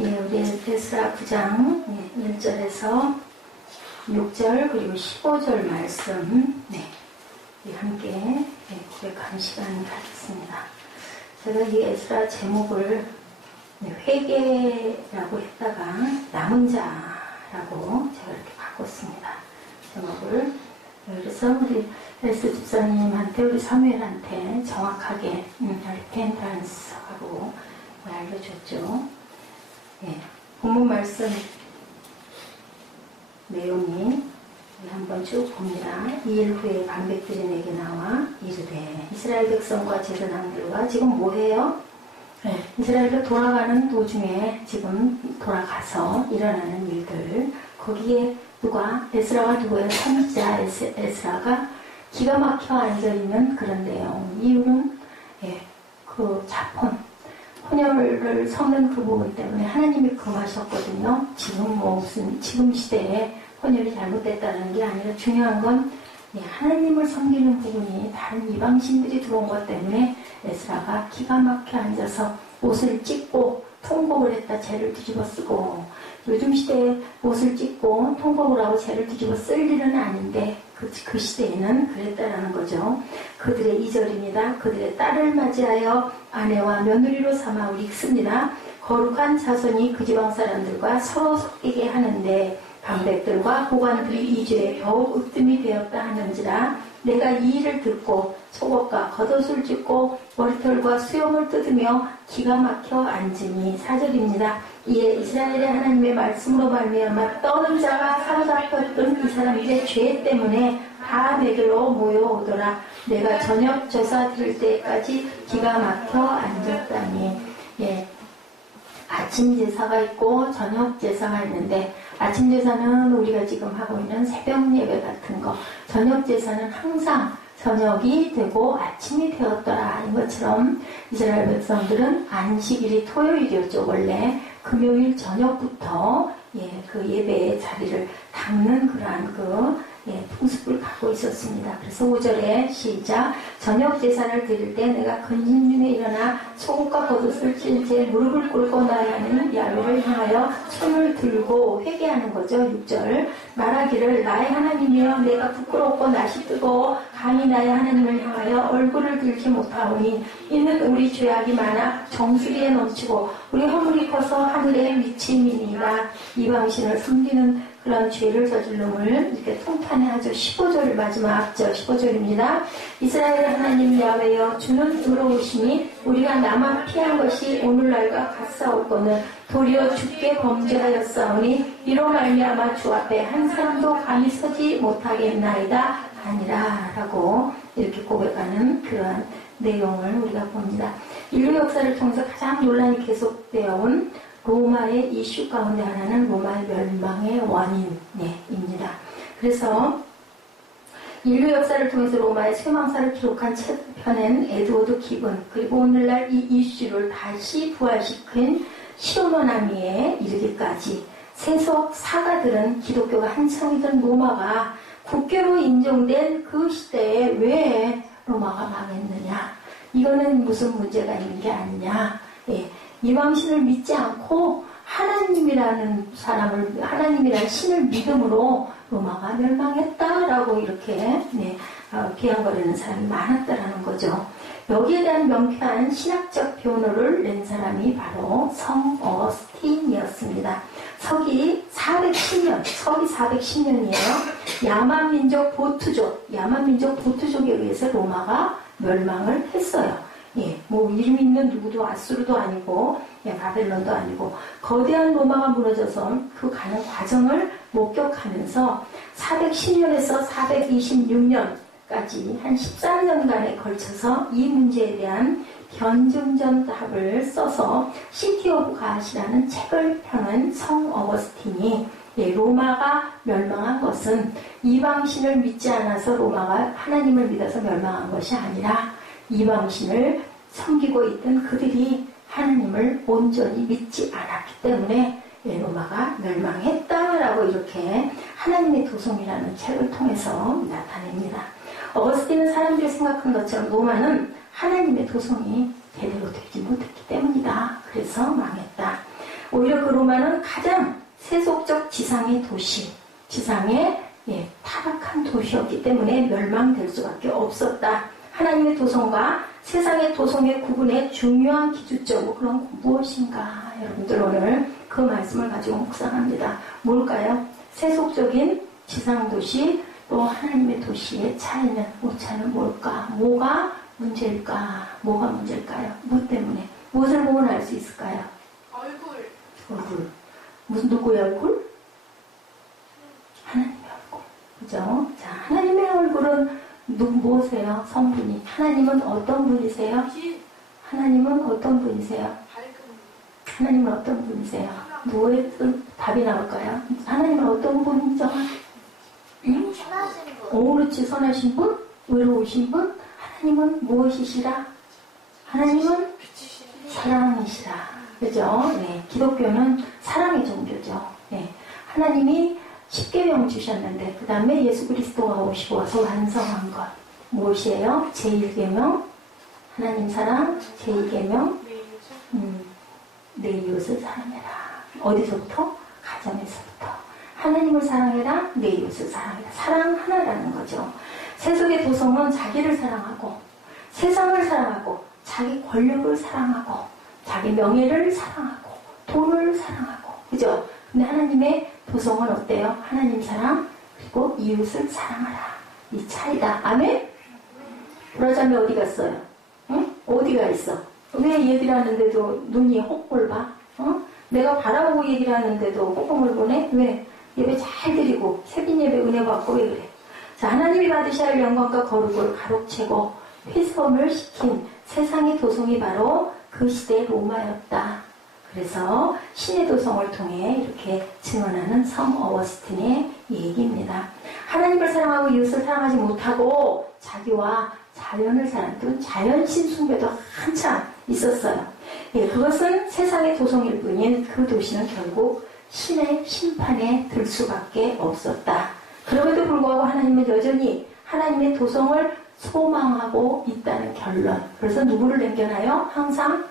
예, 우리 에스라 9장 1절에서 6절 그리고 15절 말씀 함께 고백하는 시간을 갖겠습니다. 제가 이 에스라 제목을 회개라고 했다가 남은 자라고 제가 이렇게 바꿨습니다. 제목을. 그래서 우리 엘스 집사님한테 우리 사무엘한테 정확하게 리펜탄스하고 알려줬죠. 본문 말씀 내용이 한번 쭉 봅니다. 2일 후에 반백들이 내게 나와 이르되 이스라엘 백성과 제사장들과 지금 뭐해요? 이스라엘로 돌아가는 도중에 지금 돌아가서 일어나는 일들, 거기에 에스라가 누구예요? 선지자 에스라가 기가 막혀 앉아있는 그런 내용. 이유는 그 자폰, 혼혈을 섞는 그 부분 때문에 하나님이 금하셨거든요. 지금 시대에 혼혈이 잘못됐다는 게 아니라 중요한 건 하나님을 섬기는 부분이 다른 이방신들이 들어온 것 때문에 에스라가 기가 막혀 앉아서 옷을 찢고 통곡을 했다. 죄를 뒤집어 쓰고, 요즘 시대에 옷을 찢고 통곡을 하고 죄를 뒤집어 쓸 일은 아닌데 그 시대에는 그랬다라는 거죠. 그들의 2절입니다. 그들의 딸을 맞이하여 아내와 며느리로 삼아 우리 읽습니다. 거룩한 자손이 그 지방 사람들과 서로 섞이게 하는데 방백들과 고관들이 이 죄에 더욱 으뜸이 되었다 하는지라 내가 이 일을 듣고 속옷과 겉옷을 찢고 머리털과 수염을 뜯으며 기가 막혀 앉으니 4절입니다. 이에 이스라엘의 하나님의 말씀으로 말미암아 떠는 자가 사로잡혔던 이 사람들의 죄 때문에 다 내게로 모여오더라. 내가 저녁 제사 드릴 때까지 기가 막혀 앉았다니. 아침 제사가 있고 저녁 제사가 있는데, 아침 제사는 우리가 지금 하고 있는 새벽 예배 같은 거, 저녁 제사는 항상 저녁이 되고 아침이 되었더라. 이것처럼 이스라엘 백성들은 안식일이 토요일이었죠. 원래 금요일 저녁부터 그 예배의 자리를 닦는 그러한 풍습을 갖고 있었습니다. 그래서 5절에 시작. 저녁 제사를 드릴 때 내가 근심 중에 일어나 속옷과 겉옷을 찢은 채 무릎을 꿇고 나야 하는 야훼를 향하여 손을 들고 회개하는 거죠. 6절. 말하기를 나의 하나님이여 내가 부끄럽고 낯이 뜨거워 감히 나의 하나님을 향하여 얼굴을 들지 못하오니 이는 우리 죄악이 많아 정수리에 넘치고 우리 허물이 커서 하늘에 미침이니라. 이방신을 섬기는 그런 죄를 저질름을 이렇게 통탄해 하죠. 15절 마지막 절 15절입니다. 이스라엘 하나님 야훼여 주는 의로우시니 우리가 나만 피한 것이 오늘날과 같사오거늘 도리어 주께 범죄하였사오니 이로 말미암아 주 앞에 한 사람도 감히 서지 못하겠나이다 아니라 라고 이렇게 고백하는 그러한 내용을 우리가 봅니다. 인류 역사를 통해서 가장 논란이 계속되어 온 로마의 이슈 가운데 하나는 로마의 멸망의 원인입니다. 그래서 인류 역사를 통해서 로마의 쇠망사를 기록한 책을 펴낸 에드워드 기븐, 그리고 오늘날 이 이슈를 다시 부활시킨 시오노나미에 이르기까지 세속 사가들은 기독교가 한창이던 로마가 국교로 인정된 그 시대에 왜 로마가 망했느냐, 이거는 무슨 문제가 있는 게 아니냐. 이방신을 믿지 않고 하나님이라는 신을 믿음으로 로마가 멸망했다라고 이렇게 비아냥거리는 사람이 많았다라는 거죠. 여기에 대한 명쾌한 신학적 변호를 낸 사람이 바로 성 어거스틴이었습니다. 서기 410년이에요. 야만민족 보투족에 의해서 로마가 멸망을 했어요. 이름 있는 누구도 아수르도 아니고, 바벨론도 아니고, 거대한 로마가 무너져서 그 가는 과정을 목격하면서 410년에서 426년까지 한 13년간에 걸쳐서 이 문제에 대한 변증전 답을 써서 시티 오브 갓이라는 책을 펴는 성 어거스틴이 로마가 멸망한 것은 이방신을 믿지 않아서 로마가 하나님을 믿어서 멸망한 것이 아니라 이방신을 섬기고 있던 그들이 하나님을 온전히 믿지 않았기 때문에 로마가 멸망했다라고 이렇게 하나님의 도성이라는 책을 통해서 나타냅니다. 어거스틴은 사람들이 생각한 것처럼 로마는 하나님의 도성이 제대로 되지 못했기 때문이다. 그래서 망했다. 오히려 그 로마는 가장 세속적 지상의 도시, 지상의 타락한 도시였기 때문에 멸망될 수밖에 없었다. 하나님의 도성과 세상의 도성의 구분의 중요한 기준점 그런 무엇인가? 여러분들 오늘 그 말씀을 가지고 묵상합니다. 뭘까요? 세속적인 지상도시 또 하나님의 도시의 차이는 오차는 뭘까? 뭐가 문제일까? 뭐가 문제일까요? 뭐 때문에? 무엇을 보면 알 수 있을까요? 얼굴. 무슨 누구의 얼굴? 하나님의 얼굴. 그죠? 자, 하나님의 얼굴은 무엇이세요? 성분이. 하나님은 어떤 분이세요? 하나님은 어떤 분이세요? 하나님은 어떤 분이세요? 뭐에 답이 나올까요? 하나님은 어떤 분이죠? 응? 선하신 분. 오, 그렇지. 선하신 분? 외로우신 분? 하나님은 무엇이시라? 하나님은 사랑이시라. 그죠? 네. 기독교는 사랑의 종교죠. 네. 하나님이 십계명 주셨는데 그 다음에 예수 그리스도가 오시고 와서 완성한 것 무엇이에요? 제1계명 하나님 사랑 제2계명 내 이웃을 사랑해라. 어디서부터? 가정에서부터. 하나님을 사랑해라. 내 이웃을 사랑해라. 사랑 하나라는 거죠. 세속의 도성은 자기를 사랑하고 세상을 사랑하고 자기 권력을 사랑하고 자기 명예를 사랑하고 돈을 사랑하고 그죠? 근데 하나님의 도성은 어때요? 하나님 사랑 그리고 이웃을 사랑하라. 이 차이다. 아멘? 브라자매 어디 갔어요? 응? 어디가 있어? 왜 얘기를 하는데도 눈이 혹볼 봐? 내가 바라보고 얘기를 하는데도 혹을 보네? 왜? 예배 잘 드리고 세빈 예배 은혜 받고 왜 그래? 자, 하나님이 받으셔야 할 영광과 거룩을 가로채고 훼손을 시킨 세상의 도성이 바로 그 시대의 로마였다. 그래서 신의 도성을 통해 이렇게 증언하는 성 어거스틴의 얘기입니다. 하나님을 사랑하고 이웃을 사랑하지 못하고 자기와 자연을 사랑하는 자연신 숭배도 한참 있었어요. 예, 그것은 세상의 도성일 뿐인 그 도시는 결국 신의 심판에 들 수밖에 없었다. 그럼에도 불구하고 하나님은 여전히 하나님의 도성을 소망하고 있다는 결론. 그래서 누구를 남겨놔요? 항상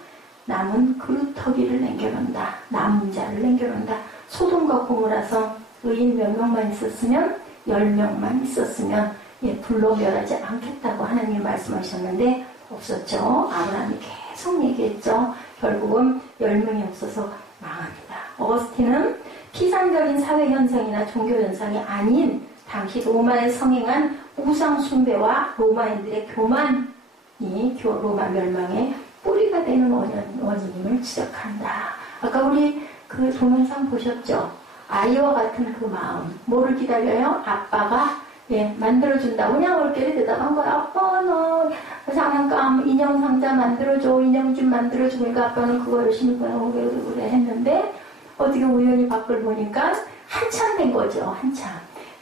남은 그루터기를 남겨놓는다. 남은 자를 남겨놓는다. 소돔과 고모라서 의인 몇 명만 있었으면 10명만 있었으면 불로 멸하지 않겠다고 하나님이 말씀하셨는데 없었죠. 아브라함이 계속 얘기했죠. 결국은 10명이 없어서 망합니다. 어거스틴은 피상적인 사회현상이나 종교현상이 아닌 당시 로마에 성행한 우상숭배와 로마인들의 교만이 로마 멸망의 뿌리가 되는 원인임을 지적한다. 아까 우리 그 동영상 보셨죠? 아이와 같은 그 마음. 뭐를 기다려요? 아빠가 만들어준다. 그냥 올게리 대답한 거야. 아빠 너 장난감 인형 상자 만들어줘. 인형 좀 만들어줘. 그러니까 아빠는 그거 열심히 그래 했는데 어떻게 우연히 밖을 보니까 한참 된 거죠. 한참.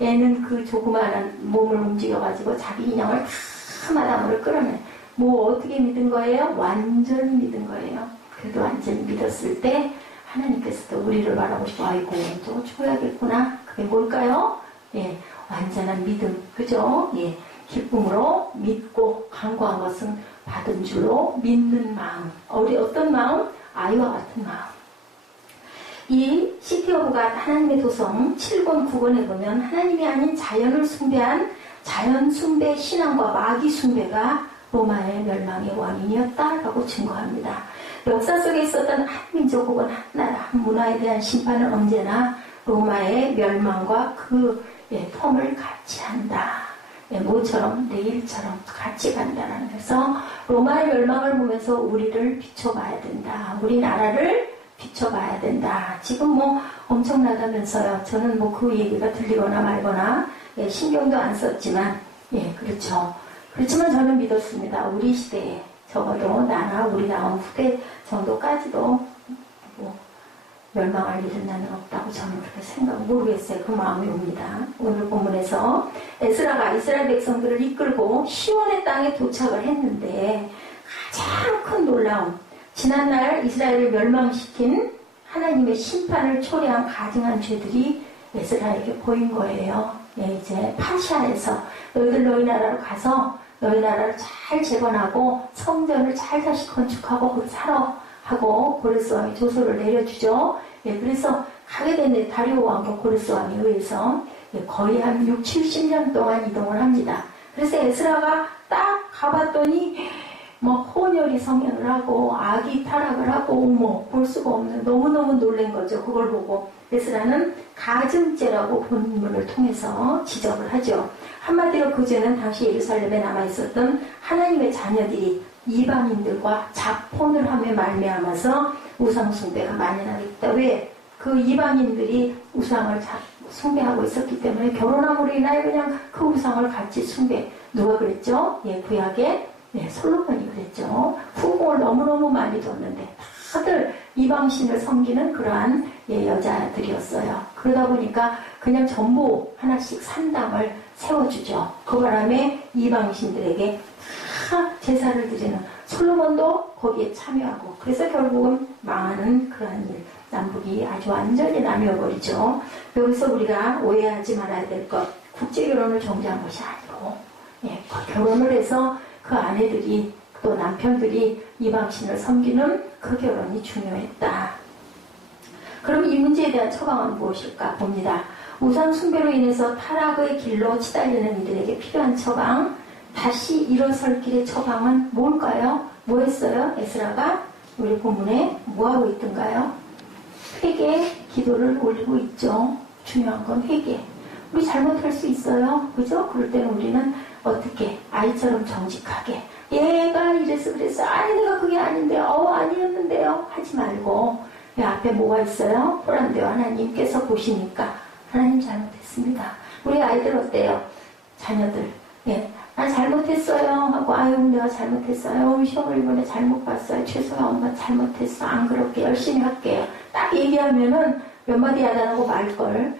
얘는 그 조그마한 몸을 움직여가지고 자기 인형을 다 마당으로 끌어내. 뭐 어떻게 믿은 거예요? 완전히 믿은 거예요. 그래도 완전히 믿었을 때 하나님께서도 우리를 바라보시고 아이고 저거 줘야겠구나. 그게 뭘까요? 완전한 믿음. 그죠? 기쁨으로 믿고 간구한 것은 받은 줄로 믿는 마음. 우리 어떤 마음? 아이와 같은 마음. 이 시티 오브 갓 하나님의 도성 7권 9권에 보면 하나님이 아닌 자연을 숭배한 자연 숭배 신앙과 마귀 숭배가 로마의 멸망의 원인이었다라고 증거합니다. 역사 속에 있었던 한 민족 혹은 한 나라, 한 문화에 대한 심판은 언제나 로마의 멸망과 그 텀을 같이 한다. 모처럼 내일처럼 같이 간다라는 그래서 로마의 멸망을 보면서 우리를 비춰봐야 된다. 우리나라를 비춰봐야 된다. 지금 뭐 엄청나다면서요. 저는 뭐 그 얘기가 들리거나 말거나 신경도 안 썼지만 그렇죠. 그렇지만 저는 믿었습니다. 우리 시대에 적어도 나나 우리 다음 후대 정도까지도 뭐 멸망할 일은 나는 없다고 저는 그렇게 모르겠어요. 그 마음이 옵니다. 오늘 본문에서 에스라가 이스라엘 백성들을 이끌고 시온의 땅에 도착을 했는데 가장 큰 놀라움 지난날 이스라엘을 멸망시킨 하나님의 심판을 초래한 가증한 죄들이 에스라에게 보인 거예요. 이제 파시아에서 너희들 너희 나라로 가서 너희 나라를 잘 재건하고 성전을 잘 다시 건축하고 거기 살아 하고 고레스왕이 조서를 내려주죠. 그래서 가게 됐는데 다리오 왕과 고레스 왕에 의해서 거의 한 6, 70년 동안 이동을 합니다. 그래서 에스라가 딱 가봤더니 혼혈이 성행을 하고 아기 타락을 하고 볼 수가 없는 너무너무 놀란 거죠. 그걸 보고 에스라는 가증죄라고 본문을 통해서 지적을 하죠. 한마디로 그 죄는 당시 예루살렘에 남아있었던 하나님의 자녀들이 이방인들과 자폰을 하며 말미암아서 우상 숭배가 만연하게 됐다. 왜? 그 이방인들이 우상을 숭배하고 있었기 때문에 결혼함으로 인하여 그냥 그 우상을 같이 숭배. 누가 그랬죠? 구약에 솔로몬이 그랬죠. 후궁을 너무너무 많이 뒀는데 다들 이방신을 섬기는 그러한 여자들이었어요. 그러다 보니까 그냥 전부 하나씩 산당을 세워주죠. 그 바람에 이방신들에게 다 제사를 드리는 솔로몬도 거기에 참여하고 그래서 결국은 망하는 그러한 일. 남북이 아주 완전히 나뉘어버리죠. 여기서 우리가 오해하지 말아야 될 것. 국제결혼을 정죄한 것이 아니고 결혼을 해서 그 아내들이 또 남편들이 이방신을 섬기는 그 결혼이 중요했다. 그럼 이 문제에 대한 처방은 무엇일까 봅니다. 우상 숭배로 인해서 타락의 길로 치달리는 이들에게 필요한 처방, 다시 일어설 길의 처방은 뭘까요? 뭐 했어요? 에스라가 우리 본문에 뭐하고 있던가요? 회개 기도를 올리고 있죠. 중요한 건 회개. 우리 잘못할 수 있어요. 그죠? 그럴 때는 우리는 어떻게 아이처럼 정직하게 얘가 이래서 그랬어. 아니 내가 그게 아닌데요. 아니었는데요. 하지 말고 앞에 뭐가 있어요? 보란대요. 하나님께서 보시니까 하나님 잘못했습니다. 우리 아이들 어때요? 자녀들 나 잘못했어요 하고 아유 내가 잘못했어요. 시험을 이번에 잘못 봤어요. 죄송해요. 엄마 잘못했어. 안 그렇게 열심히 할게요. 딱 얘기하면은 몇 마디 안 하고 말걸.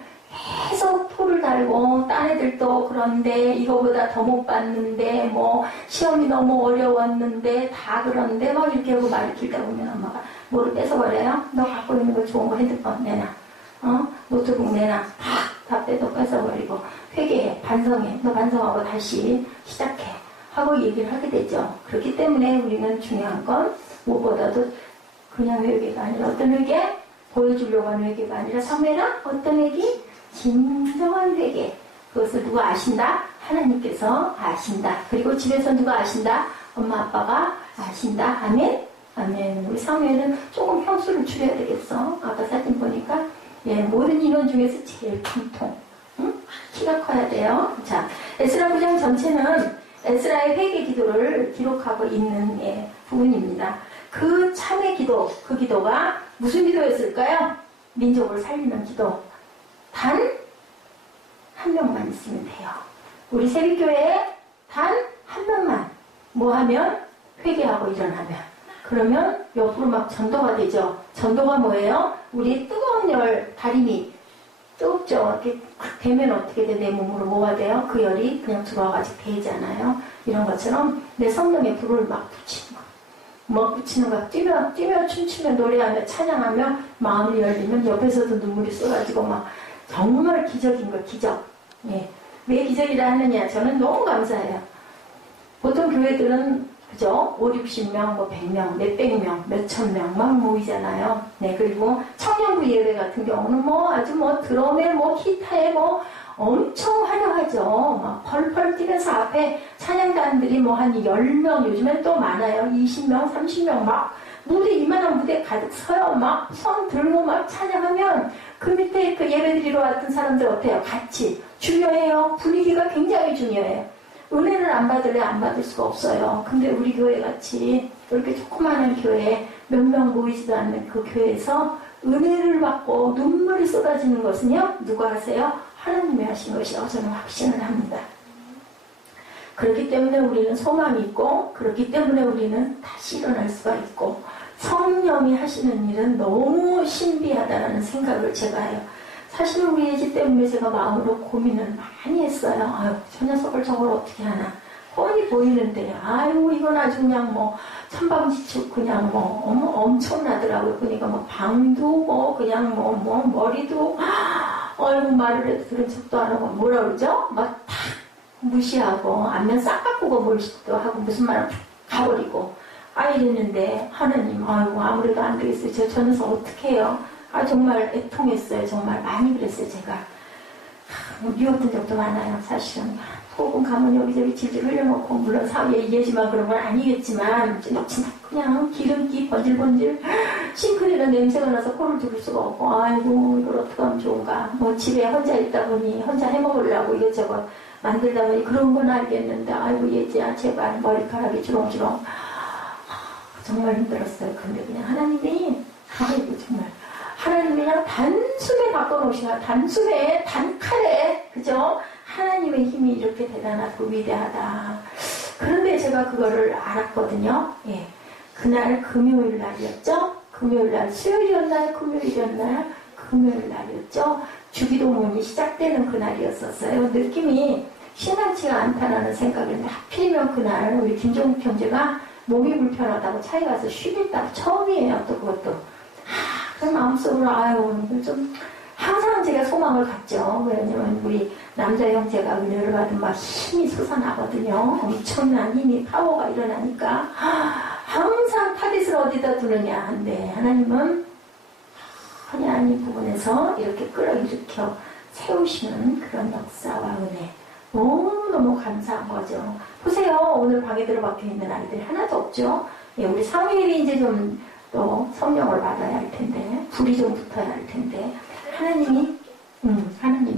계속 토를 달고 딴 애들도 그런데 이거보다 더 못 봤는데 시험이 너무 어려웠는데 다 그런데 이렇게 하고 말을 길다 보면 엄마가 뭐를 뺏어버려요? 너 갖고 있는 거 좋은 거 핸드폰 내놔. 노트북 내놔. 다 뺏어버리고 회개해. 반성해. 너 반성하고 다시 시작해. 하고 얘기를 하게 되죠. 그렇기 때문에 우리는 중요한 건 무엇보다도 그냥 회개가 아니라 어떤 회개? 보여주려고 하는 회개가 아니라 성회나 어떤 회개? 진정한 회개. 그것을 누가 아신다? 하나님께서 아신다. 그리고 집에서 누가 아신다? 엄마 아빠가 아신다. 아멘? 아멘. 우리 사무엘은 조금 평수를 줄여야 되겠어. 아까 사진 보니까 모든 인원 중에서 제일 큰 통. 응? 키가 커야 돼요. 자, 에스라 9장 전체는 에스라의 회개 기도를 기록하고 있는 부분입니다. 그 참회 기도, 그 기도가 무슨 기도였을까요? 민족을 살리는 기도. 단 한 명만 있으면 돼요. 우리 세빛교회에 단 한 명만 뭐 하면 회개하고 일어나면 그러면 옆으로 막 전도가 되죠. 전도가 뭐예요? 우리 뜨거운 열 다리미 뜨겁죠. 이렇게 되면 어떻게 돼? 내 몸으로 뭐가 돼요? 그 열이 그냥 들어와가지고 되잖아요. 이런 것처럼 내 성령에 불을 막 붙이는 거. 붙이는 거. 뛰며 춤추며 노래하며 찬양하며 마음이 열리면 옆에서도 눈물이 쏟아지고 정말 기적인 거, 기적. 왜 기적이라 하느냐? 저는 너무 감사해요. 보통 교회들은, 그죠? 5, 60명, 100명, 몇백 명, 몇천 명 막 모이잖아요. 그리고 청년부 예배 같은 경우는 아주 드럼에 기타에 엄청 화려하죠. 막 펄펄 뛰면서 앞에 찬양단들이 한 10명, 요즘엔 또 많아요. 20명, 30명 무대 이만한 무대 가득 서요. 손 들고 찬양하면 그 밑에 그 예배드리러 왔던 사람들 어때요? 같이 중요해요. 분위기가 굉장히 중요해요. 은혜를 안 받을래 안 받을 수가 없어요. 근데 우리 교회 같이 이렇게 조그마한 교회에 몇 명 모이지도 않는 그 교회에서 은혜를 받고 눈물이 쏟아지는 것은요. 누가 하세요? 하나님이 하신 것이라고 저는 확신을 합니다. 그렇기 때문에 우리는 소망이 있고 그렇기 때문에 우리는 다시 일어날 수가 있고 성령이 하시는 일은 너무 신비하다라는 생각을 제가 해요. 사실 우리 애지 때문에 제가 마음으로 고민을 많이 했어요. 저 녀석을 저걸 어떻게 하나. 뻔히 보이는데 이건 아주 그냥 천방지축 그냥 엄청나더라고요. 그러니까 방도 그냥 머리도 말을 해도 들은 척도 안 하고 뭐라 그러죠? 다 무시하고 안면 싹 바꾸고 뭘도 하고 무슨 말을 가버리고 이랬는데 하나님 아무래도 안 되겠어요. 저 녀석 어떻게 해요? 정말 애통했어요. 정말 많이 그랬어요. 제가 미웠던 적도 많아요. 사실은 혹은 가면 여기저기 질질 흘려놓고 물론 사위에 이해지만 그런 건 아니겠지만 그냥 기름기 번질번질 싱크대는 냄새가 나서 코를 들을 수가 없고 아이고 이걸 어떻게 하면 좋은가. 뭐 집에 혼자 있다 보니 혼자 해먹으려고 이것저것 만들다 보니 그런 건 알겠는데 아이고 예지야 제발 머리카락이 주렁주렁 정말 힘들었어요. 근데 그냥 하나님이 아이고 정말 하나님이 그냥 단숨에 바꿔놓으시나 단숨에 단칼에 그죠? 하나님의 힘이 이렇게 대단하고 위대하다. 그런데 제가 그거를 알았거든요. 예. 그날 금요일 날이었죠? 금요일 날 수요일이었나요? 금요일이었나요? 금요일 날이었죠? 주기도문이 시작되는 그날이었었어요. 느낌이 심상치가 않다라는 생각이었는데 하필이면 그날 우리 김종국 형제가 몸이 불편하다고 차에 가서 쉬겠다고 처음이에요. 또 그것도 그 마음속으로 아유 좀 항상 제가 소망을 갖죠. 왜냐면 우리 남자 형제가 은혜를 받으면 막 힘이 솟아나거든요. 엄청난 힘이 파워가 일어나니까 항상 타깃을 어디다 두느냐 한데 하나님은 하나님 부분에서 이렇게 끌어일으켜 세우시는 그런 역사와 은혜 너무너무 감사한 거죠. 보세요. 오늘 방에 들어박혀 있는 아이들 하나도 없죠. 예, 우리 사무엘이 이제 좀 또 성령을 받아야 할 텐데 불이 좀 붙어야 할 텐데 하나님이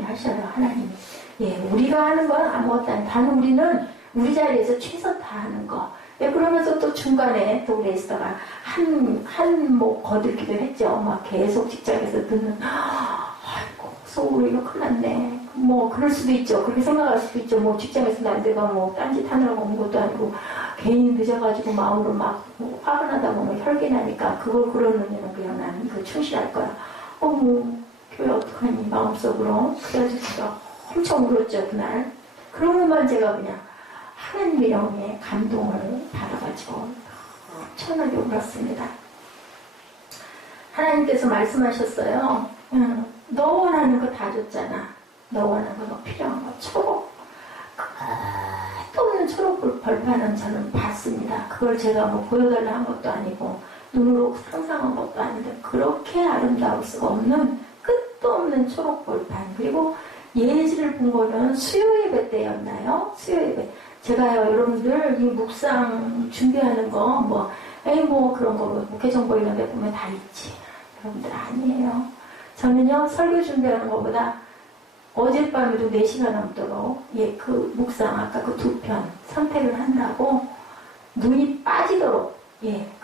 하셔요. 하나님이. 예, 우리가 하는 건 아무것도 아니에요. 단 우리는 우리 자리에서 최선 다하는 거. 예, 그러면서 또 중간에 또 우리 에스더가 뭐 거들기도 했죠. 막 계속 직장에서 듣는 아이고 소울 이거 큰일 났네. 뭐 그럴 수도 있죠. 그렇게 생각할 수도 있죠. 뭐 직장에서 남들과 뭐 딴짓 하느라고 온 것도 아니고 괜히 늦어가지고 마음으로 막 화가 나다 보면 혈기나니까 그걸 그러느냐는 그냥 난 이거 충실할 거야. 뭐 교회 어떡하니 마음속으로. 그래가지고 제가 엄청 울었죠 그날. 그러고만 제가 그냥 하나님의 영에 감동을 받아가지고 엄청나게 울었습니다. 하나님께서 말씀하셨어요. 너 원하는 거 다 줬잖아. 너 원하는 거, 너 필요한 거, 초록. 끝도 없는 초록 벌판은 저는 봤습니다. 그걸 제가 뭐 보여달라 한 것도 아니고 눈으로 상상한 것도 아닌데 그렇게 아름다울 수가 없는 끝도 없는 초록 벌판. 그리고 예지를 본 거는 수요 예배 때였나요? 수요 예배. 제가요 여러분들 이 묵상 준비하는 거 뭐 그런 거 목회정보 이런 데 보면 다 있지. 여러분들 아니에요. 저는요 설교 준비하는 것보다 어젯밤에도 4시간 넘도록 그 묵상 아까 그 2편 선택을 한다고 눈이 빠지도록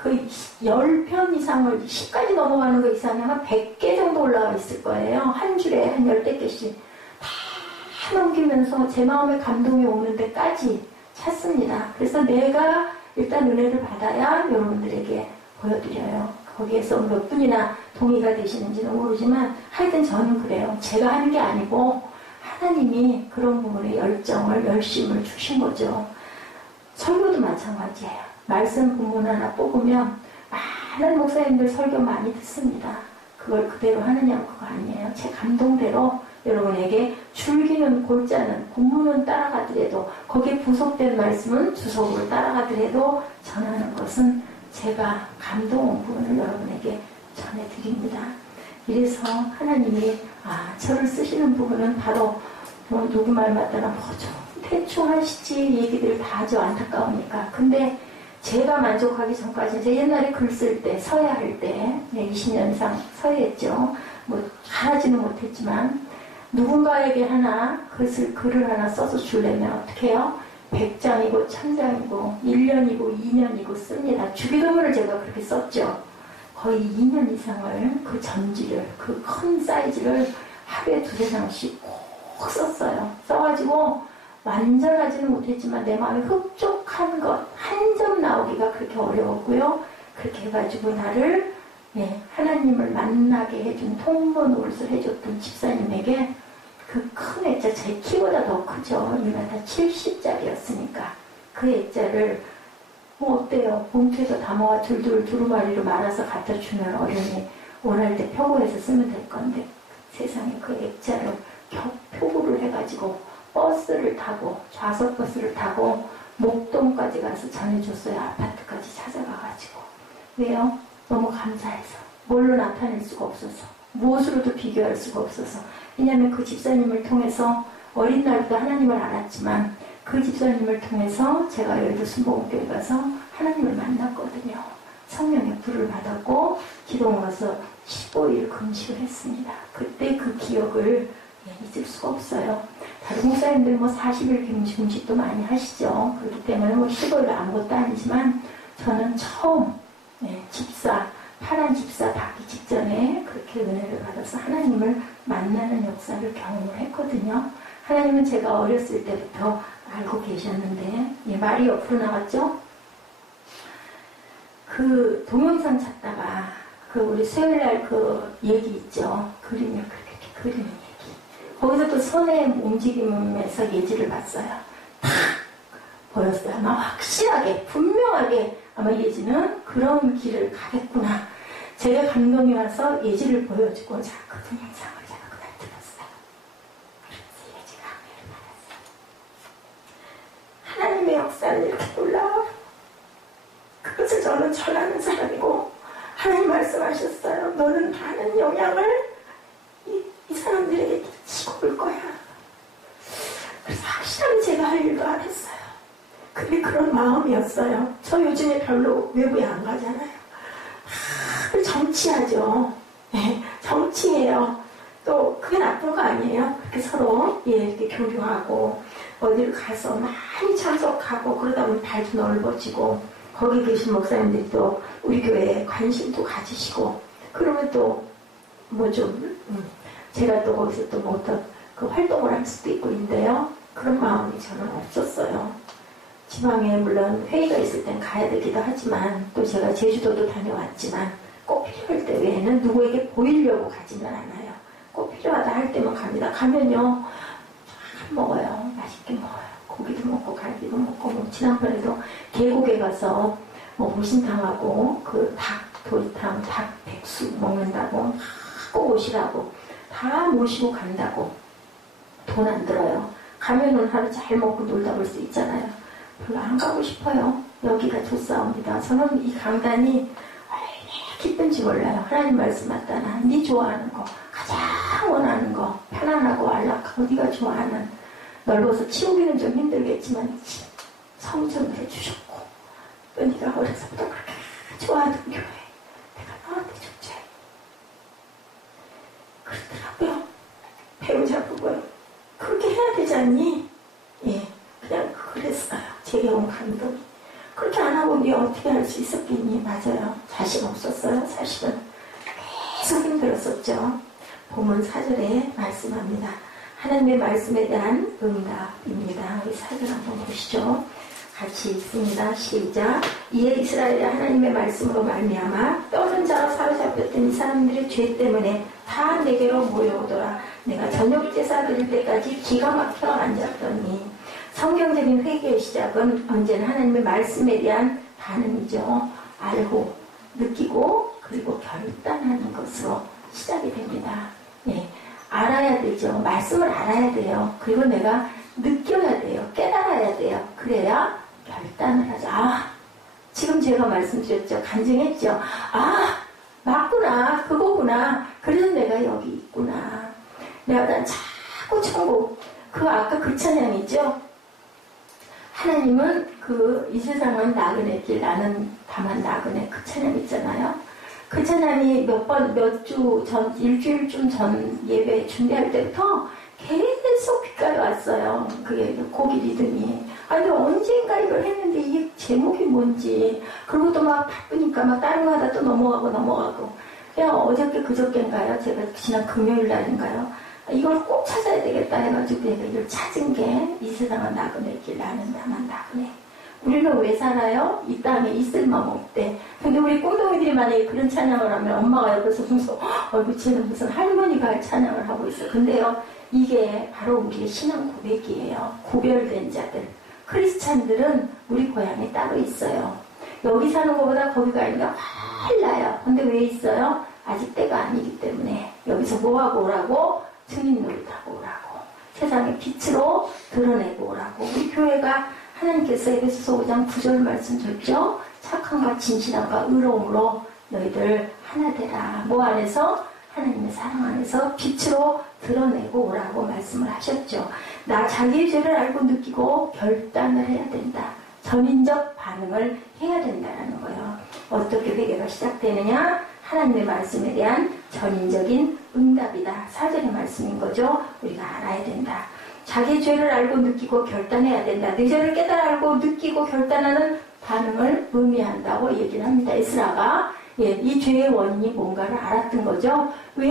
거의 10편 이상을 10까지 넘어가는 거 이상이 아마 100개 정도 올라와 있을 거예요. 한 줄에 한 10대 개씩 다 넘기면서 제 마음에 감동이 오는 데까지 찾습니다. 그래서 내가 일단 은혜를 받아야 여러분들에게 보여드려요. 거기에서 몇 분이나 동의가 되시는지는 모르지만 하여튼 저는 그래요. 제가 하는 게 아니고 하나님이 그런 부분에 열정을 열심을 주신 거죠. 설교도 마찬가지예요. 말씀 본문 하나 뽑으면 많은 목사님들 설교 많이 듣습니다. 그걸 그대로 하느냐 그거 아니에요. 제 감동대로 여러분에게 줄기는 골자는 본문은 따라가더라도 거기에 부속된 말씀은 주석으로 따라가더라도 전하는 것은 제가 감동 온 부분을 여러분에게 전해드립니다. 이래서 하나님이 저를 쓰시는 부분은 바로 뭐 누구 말 맞다나 좀 대충 하시지 얘기들 다 하죠. 안타까우니까. 근데 제가 만족하기 전까지 제 옛날에 글 쓸 때 서예할 때 20년 이상 서예했죠. 뭐 잘하지는 못했지만 누군가에게 하나 글을 하나 써서 주려면 어떻게 해요? 100장이고 1000장이고 1년이고 2년이고 씁니다. 주기도문을 제가 그렇게 썼죠. 거의 2년 이상을 그 전지를 그 큰 사이즈를 하루에 2-3장씩 꼭 썼어요. 써가지고 완전하지는 못했지만 내 마음에 흡족한 것 한 점 나오기가 그렇게 어려웠고요. 그렇게 해가지고 나를 하나님을 만나게 해준 통로 노릇을 해줬던 집사님에게 그 큰 액자, 제 키보다 더 크죠. 이만 다 70짜리였으니까 그 액자를 뭐 어때요? 봉투에서 담아와 둘둘 두루마리로 말아서 갖다 주면 어른이 원할 때 표고해서 쓰면 될 건데 세상에 그 액자를 표고를 해가지고 버스를 타고 좌석 버스를 타고 목동까지 가서 전해줬어요. 아파트까지 찾아가가지고. 왜요? 너무 감사해서. 뭘로 나타낼 수가 없어서. 무엇으로도 비교할 수가 없어서. 왜냐하면 그 집사님을 통해서 어린 날부터 하나님을 알았지만 그 집사님을 통해서 제가 여의도 순복음교회 가서 하나님을 만났거든요. 성령의 불을 받았고 기도원 가서 15일 금식을 했습니다. 그때 그 기억을 잊을 수가 없어요. 다른 목사님들 40일 금식도 많이 하시죠. 그렇기 때문에 15일 아무것도 아니지만 저는 처음 파란 집사 받기 직전에 그렇게 은혜를 받아서 하나님을 만나는 역사를 경험을 했거든요. 하나님은 제가 어렸을 때부터 알고 계셨는데, 말이 옆으로 나갔죠? 그 동영상 찾다가 우리 수요일날 그 얘기 있죠? 그림을 그렇게 그리는 얘기. 거기서 또 손의 움직임에서 예지를 봤어요. 탁 보였어요. 아마 확실하게 분명하게 아마 예지는 그런 길을 가겠구나. 제가 감동이 와서 예지를 보여주고 자, 그 동영상을 제가 그날 들었어요. 그래서 예지가 은혜를 받았어요. 하나님의 역사는 이렇게 놀라워요. 그것을 저는 전하는 사람이고 하나님 말씀하셨어요. 너는 많은 영향을 이 사람들에게 끼치고 올 거야. 그래서 확실하게 제가 할 일도 안 했어요. 근데 그런 마음이었어요. 저 요즘에 별로 외부에 안 가잖아요. 정치하죠. 네, 정치예요. 또 그게 나쁜 거 아니에요. 그렇게 서로 이렇게 교류하고 어디를 가서 많이 참석하고 그러다 보면 발도 넓어지고 거기 계신 목사님들이 또 우리 교회에 관심도 가지시고 그러면 또 뭐 좀 제가 또 거기서 또 뭐 어떤 그 활동을 할 수도 있고 있는데요. 그런 마음이 저는 없었어요. 지방에 물론 회의가 있을 땐 가야 되기도 하지만 또 제가 제주도도 다녀왔지만 꼭 필요할 때 외에는 누구에게 보이려고 가지는 않아요. 꼭 필요하다 할 때만 갑니다. 가면요 잘 먹어요. 맛있게 먹어요. 고기도 먹고 갈비도 먹고 뭐 지난번에도 계곡에 가서 뭐 보신탕하고 그 닭 도리탕, 닭 백숙 먹는다고 꼭 오시라고 다 모시고 간다고 돈 안 들어요. 가면은 하루 잘 먹고 놀다 볼 수 있잖아요. 별로 안 가고 싶어요. 여기가 좋사옵니다. 저는 이 강단이 왜 기쁜지 몰라요. 하나님 말씀 맞다나 네 좋아하는 거 가장 원하는 거 편안하고 안락하고 네가 좋아하는 넓어서 치우기는 좀 힘들겠지만 성전을 해주셨고 또 네가 어려서부터 그렇게 좋아하던 교회 내가 너한테 줬지. 그러더라고요. 배우자 부분 그렇게 해야 되지 않니? 그냥 그랬어요. 제게 온 감동이. 그렇게 안 하고 네 어떻게 할 수 있었겠니? 맞아요. 자신 없었어요. 사실은 계속 힘들었었죠. 본문 4절에 말씀합니다. 하나님의 말씀에 대한 응답입니다. 우리 4절 한번 보시죠. 같이 읽습니다. 시작. 이에 이스라엘이 하나님의 말씀으로 말미암아 떠는 자로 사로잡혔던 이 사람들의 죄 때문에 다 내게로 모여오더라. 내가 저녁 제사 드릴 때까지 기가 막혀 앉았더니. 성경적인 회개의 시작은 언제나 하나님의 말씀에 대한 반응이죠. 알고 느끼고 그리고 결단하는 것으로 시작이 됩니다. 알아야 되죠. 말씀을 알아야 돼요. 그리고 내가 느껴야 돼요. 깨달아야 돼요. 그래야 결단을 하죠. 지금 제가 말씀드렸죠. 간증했죠. 맞구나. 그거구나. 그래서 내가 여기 있구나. 내가 자꾸 천국 아까 그 찬양이죠. 하나님은 이 세상은 나그네 길 나는 다만 나그네 그 찬양 있잖아요. 그 찬양이 일주일쯤 전 예배 준비할 때부터 계속 귓가에 왔어요. 그게 곡이 리듬이. 근데 언젠가 이걸 했는데 이게 제목이 뭔지. 그리고 또 막 바쁘니까 막 다른 거 하다 또 넘어가고. 그냥 어저께 그저께인가요? 제가 지난 금요일 날인가요? 이걸 꼭 찾아야 되겠다 해가지고 내가 이걸 찾은 게 이 세상은 나그네 길 나는 다만 나그네. 우리는 왜 살아요? 이 땅에 있을 맘 없대. 근데 우리 꽁동이들이 만약에 그런 찬양을 하면 엄마가 옆에서 무슨 쟤는 무슨 할머니가 할 찬양을 하고 있어. 근데요 이게 바로 우리의 신앙 고백이에요. 구별된 자들. 크리스찬들은 우리 고향에 따로 있어요. 여기 사는 것보다 거기 가는 게 훨씬 나아요. 근데 왜 있어요? 아직 때가 아니기 때문에 여기서 뭐하고 오라고? 증인 노릇하고 오라고. 세상의 빛으로 드러내고 오라고. 우리 교회가 하나님께서 에베소서 5장 9절 말씀 줬죠. 착함과 진실함과 의로움으로 너희들 하나 되라. 뭐 안에서? 하나님의 사랑 안에서 빛으로 드러내고 오라고 말씀을 하셨죠. 자기의 죄를 알고 느끼고 결단을 해야 된다. 전인적 반응을 해야 된다는 거예요. 어떻게 회개가 시작되느냐? 하나님의 말씀에 대한 전인적인 응답이다. 4절의 말씀인 거죠. 우리가 알아야 된다. 자기 죄를 알고 느끼고 결단해야 된다. 내 죄를 깨달아 알고 느끼고 결단하는 반응을 의미한다고 얘기를 합니다. 에스라가 이 죄의 원인이 뭔가를 알았던 거죠. 왜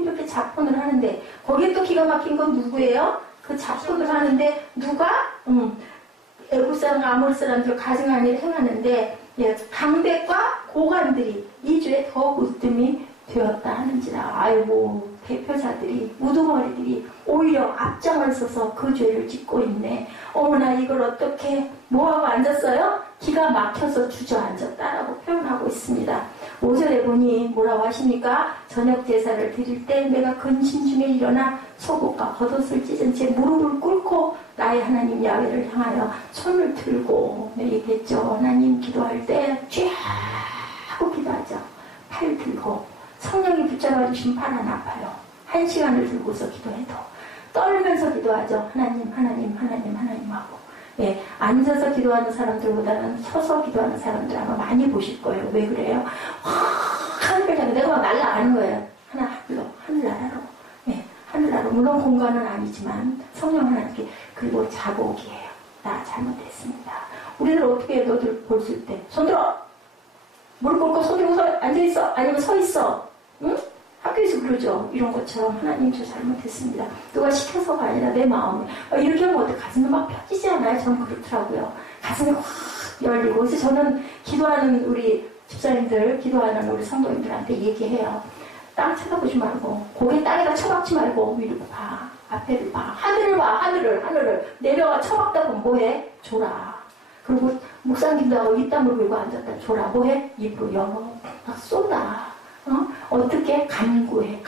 이렇게 자폰을 하는데 거기에 또 기가 막힌 건 누구예요? 그 자폰을 하는데 누가? 애국 사람과 아모리 사람들 가증한 일을 행하는데 강백과 고관들이 이 죄에 더 웃음이 되었다 하는지라. 아이고 대표자들이 우두머리들이 오히려 앞장을 서서 그 죄를 짓고 있네. 어머나 이걸 어떻게 뭐하고 앉았어요? 기가 막혀서 주저앉았다라고 표현하고 있습니다. 5절에 보니 뭐라고 하십니까? 저녁 제사를 드릴 때 내가 근심 중에 일어나 속옷과 겉옷을 찢은 채 무릎을 꿇고 나의 하나님 야훼를 향하여 손을 들고 얘기했죠. 하나님 기도할 때 쥐하고 기도하죠. 팔 들고 성령이 붙잡아 주신 팔 안 아파요. 1시간을 들고서 기도해도 떨면서 기도하죠. 하나님 하고 앉아서 기도하는 사람들보다는 서서 기도하는 사람들 아마 많이 보실 거예요. 왜 그래요? 하늘을 향해 내가 막 날아가는 거예요. 하늘나라로. 하늘나라로. 물론 공간은 아니지만 성령 하나님께. 그리고 자복이에요. 나 잘못했습니다. 우리를 어떻게 해요? 너들 볼 때 손 들어! 무릎 꿇고 손 들고 앉아있어. 아니면 서 있어. 응? 학교에서 그러죠. 이런 것처럼 하나님 저 잘못했습니다. 누가 시켜서가 아니라 내 마음에. 이렇게 하면 어때? 가슴이 막 펴지지 않아요? 저는 그렇더라고요. 가슴이 확 열리고. 그래서 저는 기도하는 우리 집사님들, 기도하는 우리 성도님들한테 얘기해요. 땅 쳐다보지 말고 고개 땅에다 쳐박지 말고 위를 봐. 앞에를 봐. 하늘을 봐. 하늘을. 내려가 쳐박다 보면 뭐해? 졸아. 그리고 묵상 기도하고 입담을 들고 앉았다. 졸아. 뭐해? 입으로 영어 막 쏟아. 어떻게? 간구해.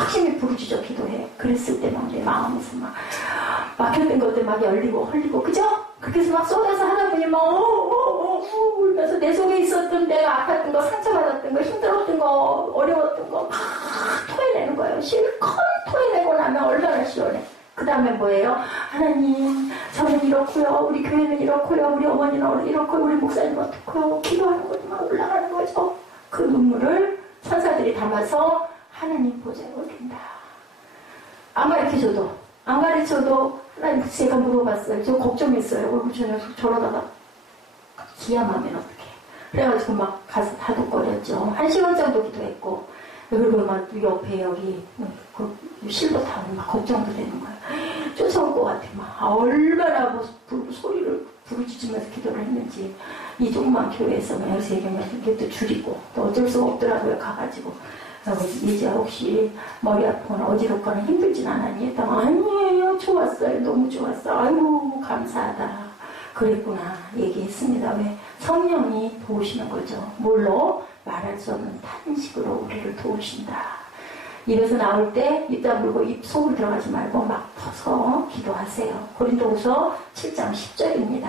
열심히 부르짖어 기도해. 그랬을 때 막 내 마음에서 막 막혔던 것들 막 열리고 헐리고 그죠? 그렇게 해서 막 쏟아서 하다 보니 막 울면서 내 속에 있었던 내가 아팠던 거, 상처받았던 거, 힘들었던 거, 어려웠던 거 막 토해내는 거예요. 실컷 토해내고 나면 얼마나 시원해. 그 다음에 뭐예요? 하나님 저는 이렇고요. 우리 교회는 이렇고요. 우리 어머니는 이렇고요. 우리 목사님은 어떻고요. 기도하는 것이 막 올라가는 거죠. 그 눈물을 천사들이 담아서 하나님 보좌에 올린다. 안 가르쳐줘도 하나님 제가 물어봤어요. 저 걱정했어요. 얼굴 저러다가 기야하면 어떡해. 그래가지고 막 가서 다독거렸죠. 1시간 정도 기도했고 그리고 막 옆에 여기 그 실버 타고 막 걱정도 되는 거예요. 쫓아올 것 같아. 막 얼마나 소리를 부르짖으면서 기도를 했는지. 이 조그만 교회에서 막 3개만 이렇게 줄이고 또 어쩔 수가 없더라고요. 가가지고 이제 혹시 머리 아프거나 어지럽거나 힘들진 않았니? 했다가 아니에요. 좋았어요. 너무 좋았어. 아이고 감사하다. 그랬구나 얘기했습니다. 왜? 성령이 도우시는 거죠. 뭘로? 말할 수 없는 탄식으로 우리를 도우신다. 입에서 나올 때 입 다물고 입 속으로 들어가지 말고 막 터서 기도하세요. 고린도후서 7장 10절입니다.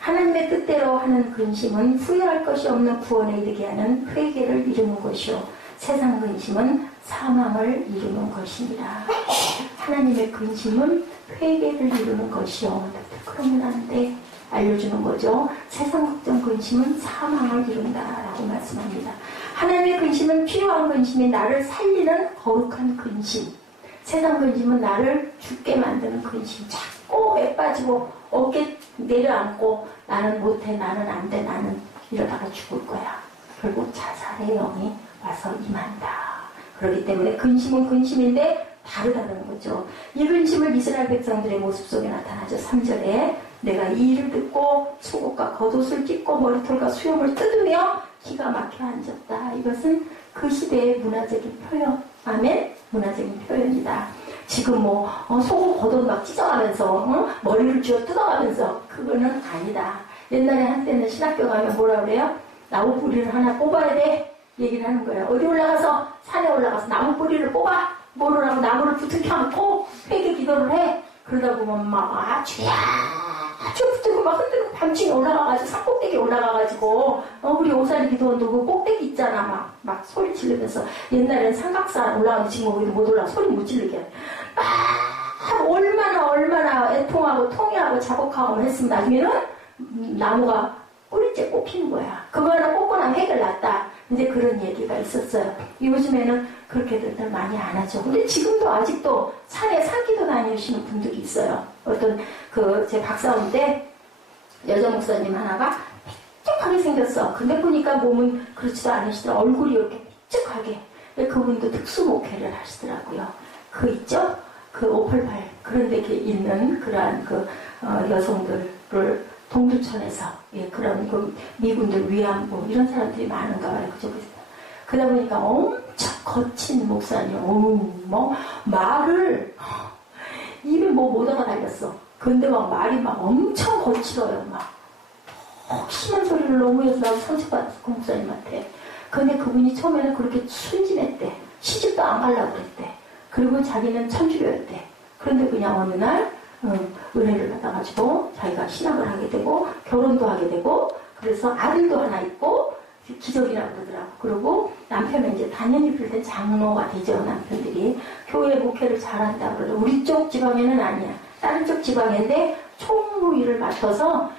하나님의 뜻대로 하는 근심은 후회할 것이 없는 구원에 이르게 하는 회개를 이루는 것이요 세상 근심은 사망을 이루는 것입니다. 하나님의 근심은 회개를 이루는 것이요. 그러면 안 돼. 알려주는 거죠. 세상 걱정 근심은 사망을 이룬다라고 말씀합니다. 하나님의 근심은 필요한 근심이 나를 살리는 거룩한 근심. 세상 근심은 나를 죽게 만드는 근심. 자꾸 애 빠지고 어깨 내려앉고 나는 못해, 나는 안 돼, 나는 이러다가 죽을 거야. 결국 자살의 영이 와서 임한다. 그렇기 때문에 근심은 근심인데 다르다는 거죠. 이 근심을 이스라엘 백성들의 모습 속에 나타나죠. 3절에 내가 이 일을 듣고 속옷과 겉옷을 찢고 머리털과 수염을 뜯으며 기가 막혀 앉았다. 이것은 그 시대의 문화적인 표현. 아멘? 문화적인 표현이다. 지금 속옷 겉옷 막 찢어가면서 머리를 쥐어 뜯어가면서 그거는 아니다. 옛날에 한때는 신학교 가면 뭐라 그래요? 나무 뿌리를 하나 뽑아야 돼. 얘기를 하는 거예요. 어디 올라가서 산에 올라가서 나무 뿌리를 뽑아. 뭐를 하고 나무를 부둥켜 안고 회개 기도를 해. 그러다 보면 막 주야 붙들고 막 흔들고 밤중에 올라가가지고 산꼭대기에 올라가가지고 우리 오사리 기도원도 그 꼭대기 있잖아 막 소리 지르면서 옛날에는 삼각산 올라가는데 지금 거기도 못 올라가 소리 못 지르게 얼마나 애통하고 통해하고 자복하고 했으면 나중에는 나무가 뿌리째 꼽히는 거야. 그거 하나 꽂고 나면 해결 났다. 이제 그런 얘기가 있었어요. 요즘에는 그렇게들 많이 안 하죠. 근데 지금도 아직도 산에 산기도 다니시는 분들이 있어요. 어떤 제 박사원 때 여자 목사님 하나가 삐쭉하게 생겼어. 근데 보니까 몸은 그렇지도 않으시더라. 얼굴이 이렇게 삐쭉하게. 그분도 특수 목회를 하시더라고요. 그 있죠? 그 588 그런 데 있는 그러한 여성들을 동두천에서 그런 미군들 위안부 이런 사람들이 많은가 봐요. 그죠? 그러다 보니까 엄청 거친 목사님, 말을 입에 못 얻어 달렸어. 근데 막 말이 막 엄청 거칠어요. 막 심한 소리를 너무 해서 나도 상처받았어. 그 목사님한테. 근데 그분이 처음에는 그렇게 순진했대. 시집도 안 가려고 그랬대. 그리고 자기는 천주교였대. 그런데 그냥 어느 날 은혜를 받아가지고 자기가 신학을 하게 되고 결혼도 하게 되고 그래서 아들도 하나 있고 기적이라고 그러더라고. 그리고 남편은 이제 단연히 빌된 장로가 되죠. 남편들이 교회 목회를 잘한다 그러죠. 우리 쪽 지방에는 아니야. 다른 쪽 지방인데 총무 일을 맡아서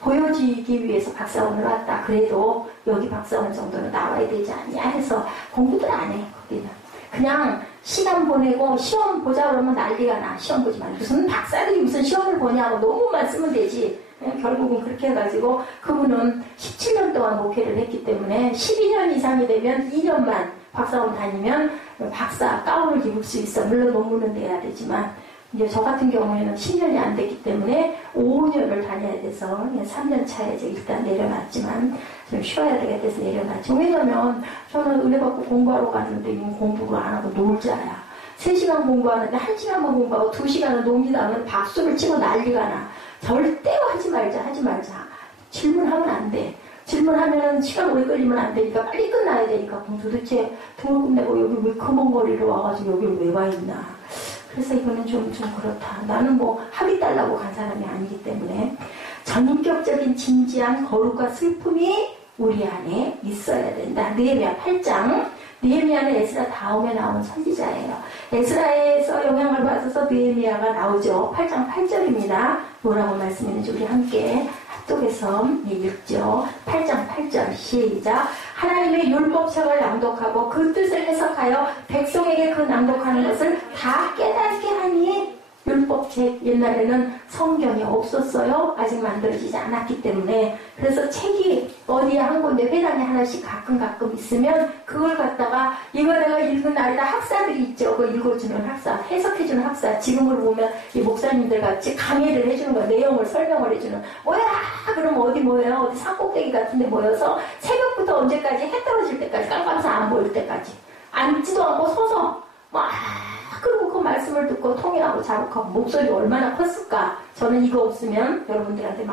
보여지기 위해서 박사원을 왔다. 그래도 여기 박사원 정도는 나와야 되지 않냐 해서 공부들 안 해. 거기는 그냥 시간 보내고 시험 보자 그러면 난리가 나. 시험 보지 말고 무슨 박사들이 무슨 시험을 보냐고 너무만 쓰면 되지. 결국은 그렇게 해가지고 그분은 17년 동안 목회를 했기 때문에 12년 이상이 되면 2년만 박사원 다니면 박사 가운을 입을 수 있어. 물론 논문은 내야 되지만 이제 저 같은 경우에는 10년이 안 됐기 때문에 5년을 다녀야 돼서 3년 차에 이제 일단 내려놨지만 좀 쉬어야 되겠다 해서 내려놨죠. 왜냐면 저는 은혜 받고 공부하러 가는데 이건 공부를 안 하고 놀자야. 3시간 공부하는데 1시간만 공부하고 2시간을 놉니다 하면 박수를 치고 난리가 나. 절대로 하지 말자. 질문하면 안 돼. 질문하면 시간 오래 걸리면 안 되니까 빨리 끝나야 되니까 그럼 도대체 등을 끝내고 여기 왜 금먼 거리로 와가지고 여기 왜 와 있나. 그래서 이거는 좀 그렇다. 나는 합의 달라고 간 사람이 아니기 때문에 전인격적인 진지한 거룩과 슬픔이 우리 안에 있어야 된다. 느헤미야 8장. 느헤미야는 에스라 다음에 나온 선지자예요. 에스라에서 영향을 받아서 느헤미야가 나오죠. 8장 8절입니다. 뭐라고 말씀했는지 우리 함께 합독해서 읽죠. 8장 8절 시작. 하나님의 율법책을 낭독하고 그 뜻을 해석하여 백성에게 그 낭독하는 것을 다 깨닫게 하니 율법책 옛날에는 성경이 없었어요. 아직 만들어지지 않았기 때문에. 그래서 책이 어디에 한 군데 회당에 하나씩 가끔 있으면 그걸 갖다가 이거 내가 읽은 날이다 학사들이 있죠. 그거 읽어주는 학사, 해석해주는 학사. 지금으로 보면 이 목사님들 같이 강의를 해주는 거야. 내용을 설명을 해주는. 뭐야? 그럼 어디 모여요? 어디 산꼭대기 같은 데 모여서 새벽부터 언제까지 해 떨어질 때까지 깜깜사 안 보일 때까지 앉지도 않고 서서 그리고 그 말씀을 듣고 통일하고 자복하고 목소리 얼마나 컸을까. 저는 이거 없으면 여러분들한테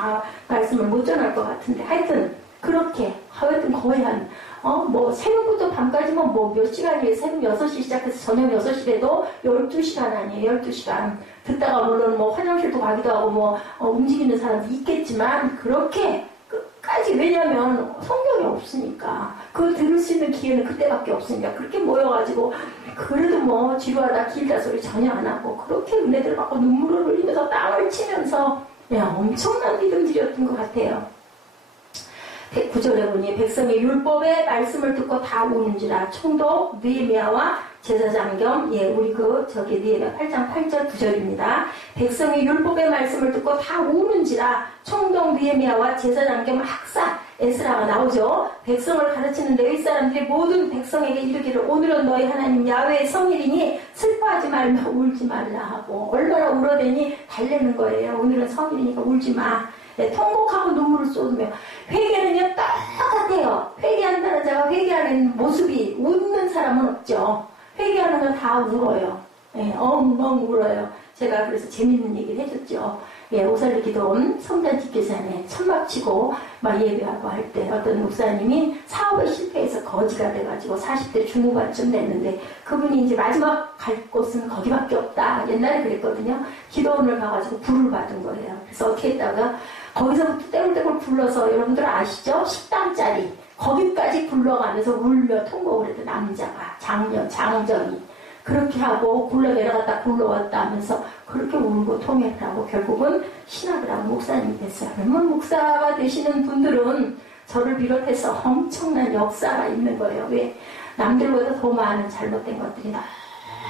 말씀을 못 전할 것 같은데 하여튼 그렇게 하여튼 거의 새벽부터 밤까지만 몇 시간이에요. 새벽 6시 시작해서 저녁 6시 돼도 12시간 아니에요. 12시간 듣다가 물론 화장실도 가기도 하고 움직이는 사람도 있겠지만 그렇게 끝까지. 왜냐면 성경이 없으니까 그걸 들을 수 있는 기회는 그때밖에 없으니까 그렇게 모여가지고 그래도 지루하다 길다 소리 전혀 안 하고 그렇게 은혜들 받고 눈물을 흘리면서 땅을 치면서 엄청난 믿음들이었던 것 같아요. 9절에 보니 백성의 율법의 말씀을 듣고 다 우는지라. 총독 느헤미야와 제사장 겸 우리 느헤미야 8장 8절 9절입니다. 백성의 율법의 말씀을 듣고 다 우는지라. 총독 느헤미야와 제사장 겸 학사 에스라가 나오죠. 백성을 가르치는 레위 사람들이 모든 백성에게 이르기를 오늘은 너희 하나님 야훼의 성일이니 슬퍼하지 말며 울지 말라 하고 얼마나 울어대니 달래는 거예요. 오늘은 성일이니까 울지 마. 통곡하고 눈물을 쏟으며 회개는요 똑같아요. 회개한다는 자가 회개하는 모습이 웃는 사람은 없죠. 회개하는 건 다 울어요. 엉엉 울어요. 제가 그래서 재밌는 얘기를 해줬죠. 예, 오살리 기도원 성단집계산에 천막 치고 막 예배하고 할 때 어떤 목사님이 사업에 실패해서 거지가 돼가지고 40대 중후반쯤 됐는데 그분이 이제 마지막 갈 곳은 거기밖에 없다. 옛날에 그랬거든요. 기도원을 가가지고 불을 받은 거예요. 그래서 어떻게 했다가 거기서부터 떼굴떼굴 불러서 여러분들 아시죠? 10단짜리 거기까지 불러가면서 울며 통곡을 했던 남자가 장정이 그렇게 하고 굴러 내려갔다 굴러왔다 하면서 그렇게 울고 통역을 하고 결국은 신학을 하고 목사님이 됐어요. 그러면 목사가 되시는 분들은 저를 비롯해서 엄청난 역사가 있는 거예요. 왜? 남들보다 더 많은 잘못된 것들이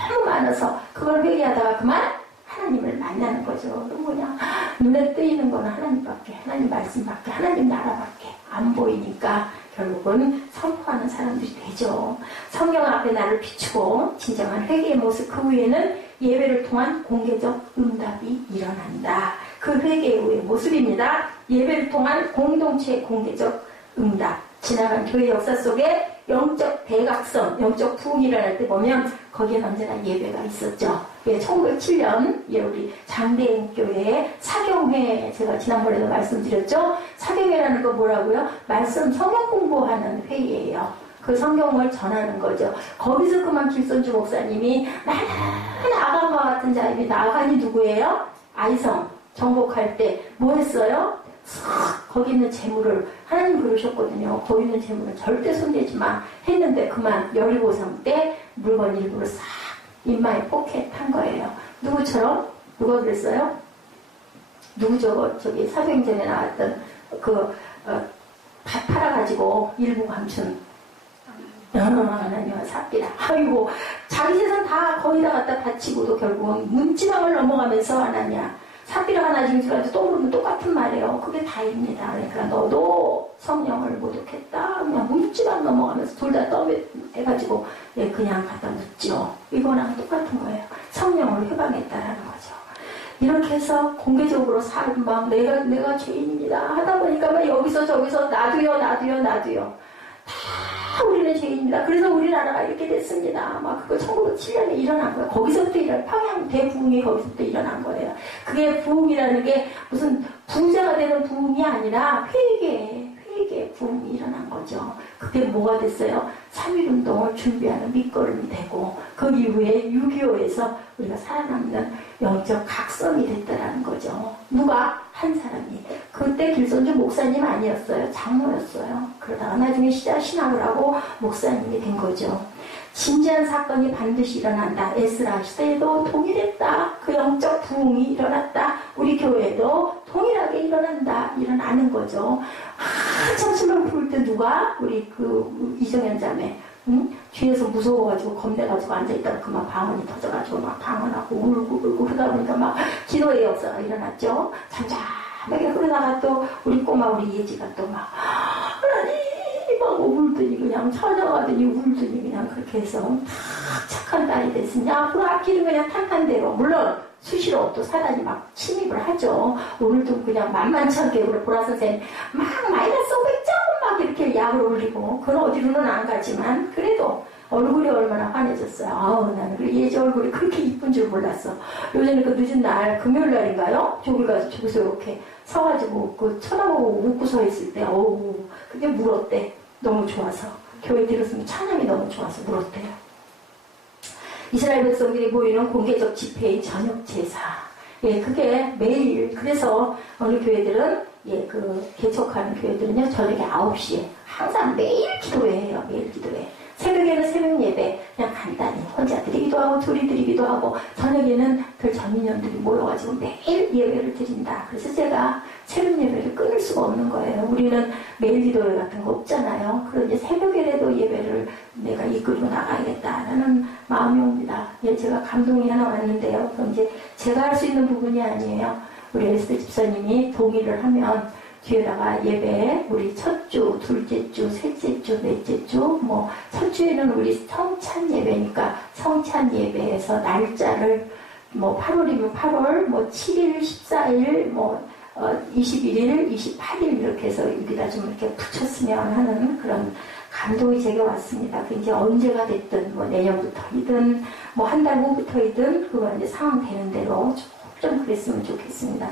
너무 많아서 그걸 회개하다가 그만 하나님을 만나는 거죠. 그냥 눈에 뜨이는 거는 하나님밖에, 하나님 말씀밖에, 하나님 나라밖에 안 보이니까 결국은 선포하는 사람들이 되죠. 성경 앞에 나를 비추고 진정한 회개의 모습 그 후에는 예배를 통한 공개적 응답이 일어난다. 그 회개의 후의 모습입니다. 예배를 통한 공동체의 공개적 응답. 지나간 교회 역사 속에 영적 대각성, 영적 부흥이 일어날 때 보면 거기에 언제나 예배가 있었죠. 예, 1907년 우리 장대행교회 사경회 제가 지난번에도 말씀드렸죠. 사경회라는 건 뭐라고요? 말씀 성경 공부하는 회의예요. 그 성경을 전하는 거죠. 거기서 그만 길손주 목사님이 나는 아간과 같은 자입니다. 아간이 누구예요? 아이성 정복할 때 뭐 했어요? 거기 있는 재물을 하나님 그러셨거든요. 거기 있는 재물은 절대 손대지 마 했는데 그만 17살 때 물건 일부를 싹 인마에 포켓한 거예요. 누구처럼? 누가 그랬어요? 누구 저기 사도행전에 나왔던 다 팔아가지고 일부 감춘 하나님과 삽비라. 아이고 자기 재산 다 거기다 갖다 바치고도 결국은 문지방을 넘어가면서 하나냐 삽비라가 나중에 들어가서 또 그러면 똑같은 말이에요. 그게 다입니다. 그러니까 너도 성령을 모독했다. 그냥 문지방 넘어가면서 둘 다 떠해가지고 그냥 갖다 묻죠. 이거랑 똑같은 거예요. 성령을 해방했다라는 거죠. 이렇게 해서 공개적으로 살고 막 내가 죄인입니다 하다 보니까 막 여기서 저기서 나도요. 다 우리는 죄인입니다. 그래서 우리나라가 이렇게 됐습니다. 막 그거 1907년에 일어난 거예요. 거기서부터 평양 대부흥이 거기서부터 일어난 거예요. 그게 부흥이라는 게 무슨 부자가 되는 부흥이 아니라 회개 부흥이 일어난 거죠. 그게 뭐가 됐어요? 3.1운동을 준비하는 밑거름이 되고 그 이후에 6.25에서 우리가 살아남는 영적 각성이 됐다라는 거죠. 누가? 한 사람이. 그때 길손주 목사님 아니었어요. 장로였어요. 그러다가 나중에 신학을 하고 목사님이 된 거죠. 진지한 사건이 반드시 일어난다. 에스라 시대에도 동일했다. 그 영적 부흥이 일어났다. 우리 교회도 동일하게 일어나는 거죠. 한참 술을 부를 때 누가? 우리 이정현 자매 뒤에서 무서워가지고 겁내가지고 앉아있다가 그만 방언이 터져가지고 막 방언하고 울고 그러다 보니까 막 기도의 역사가 일어났죠. 잠잠하게 그러다가 또 우리 꼬마 우리 예지가 또 막 하나님 막 울더니 그냥 찾아가더니 울더니 그냥 그렇게 해서 다 착한 딸이 됐으니 앞으로 앞길은 그냥 탄탄대로 물론 수시로 또 사단이 막 침입을 하죠. 오늘도 그냥 만만치 않게 우리 보라 선생님 막 마이너스 500점 막 이렇게 약을 올리고 그건 어디로는 안 가지만 그래도 얼굴이 얼마나 환해졌어요. 아우 나는 그 예지 얼굴이 그렇게 이쁜 줄 몰랐어. 요즘에 그 늦은 날 금요일 날인가요? 저기 가서 저기서 이렇게 서가지고 쳐다보고 웃고 서 있을 때 어우 그게 물었대. 너무 좋아서 교회 들었으면 찬양이 너무 좋아서 물었대요. 이스라엘 백성들이 모이는 공개적 집회의 저녁 제사. 그게 매일 그래서 어느 교회들은 개척하는 교회들은요 저녁에 9시에 항상 매일 기도회예요. 매일 기도회. 새벽에는 새벽 예배 그냥 간단히 혼자 드리기도 하고 둘이 드리기도 하고 저녁에는 그 전인원들이 모여가지고 매일 예배를 드린다. 그래서 제가 새벽 예배를 끊을 수가 없는 거예요. 우리는 매일 기도회 같은 거 없잖아요. 그런데 새벽에라도 예배를 내가 이끌고 나가야겠다라는 마음이 옵니다. 제가 감동이 하나 왔는데요. 그럼 이제 제가 할 수 있는 부분이 아니에요. 우리 에스테 집사님이 동의를 하면 뒤에다가 예배, 우리 첫 주, 둘째 주, 셋째 주, 넷째 주, 첫 주에는 우리 성찬 예배니까 성찬 예배에서 날짜를 8월이면 8월, 7일, 14일, 21일, 28일 이렇게 해서 여기다 좀 이렇게 붙였으면 하는 그런 감동이 제게 왔습니다. 그 이제 언제가 됐든, 뭐 내년부터이든, 뭐 한 달 후부터이든, 그건 이제 상황 되는 대로 좀 그랬으면 좋겠습니다.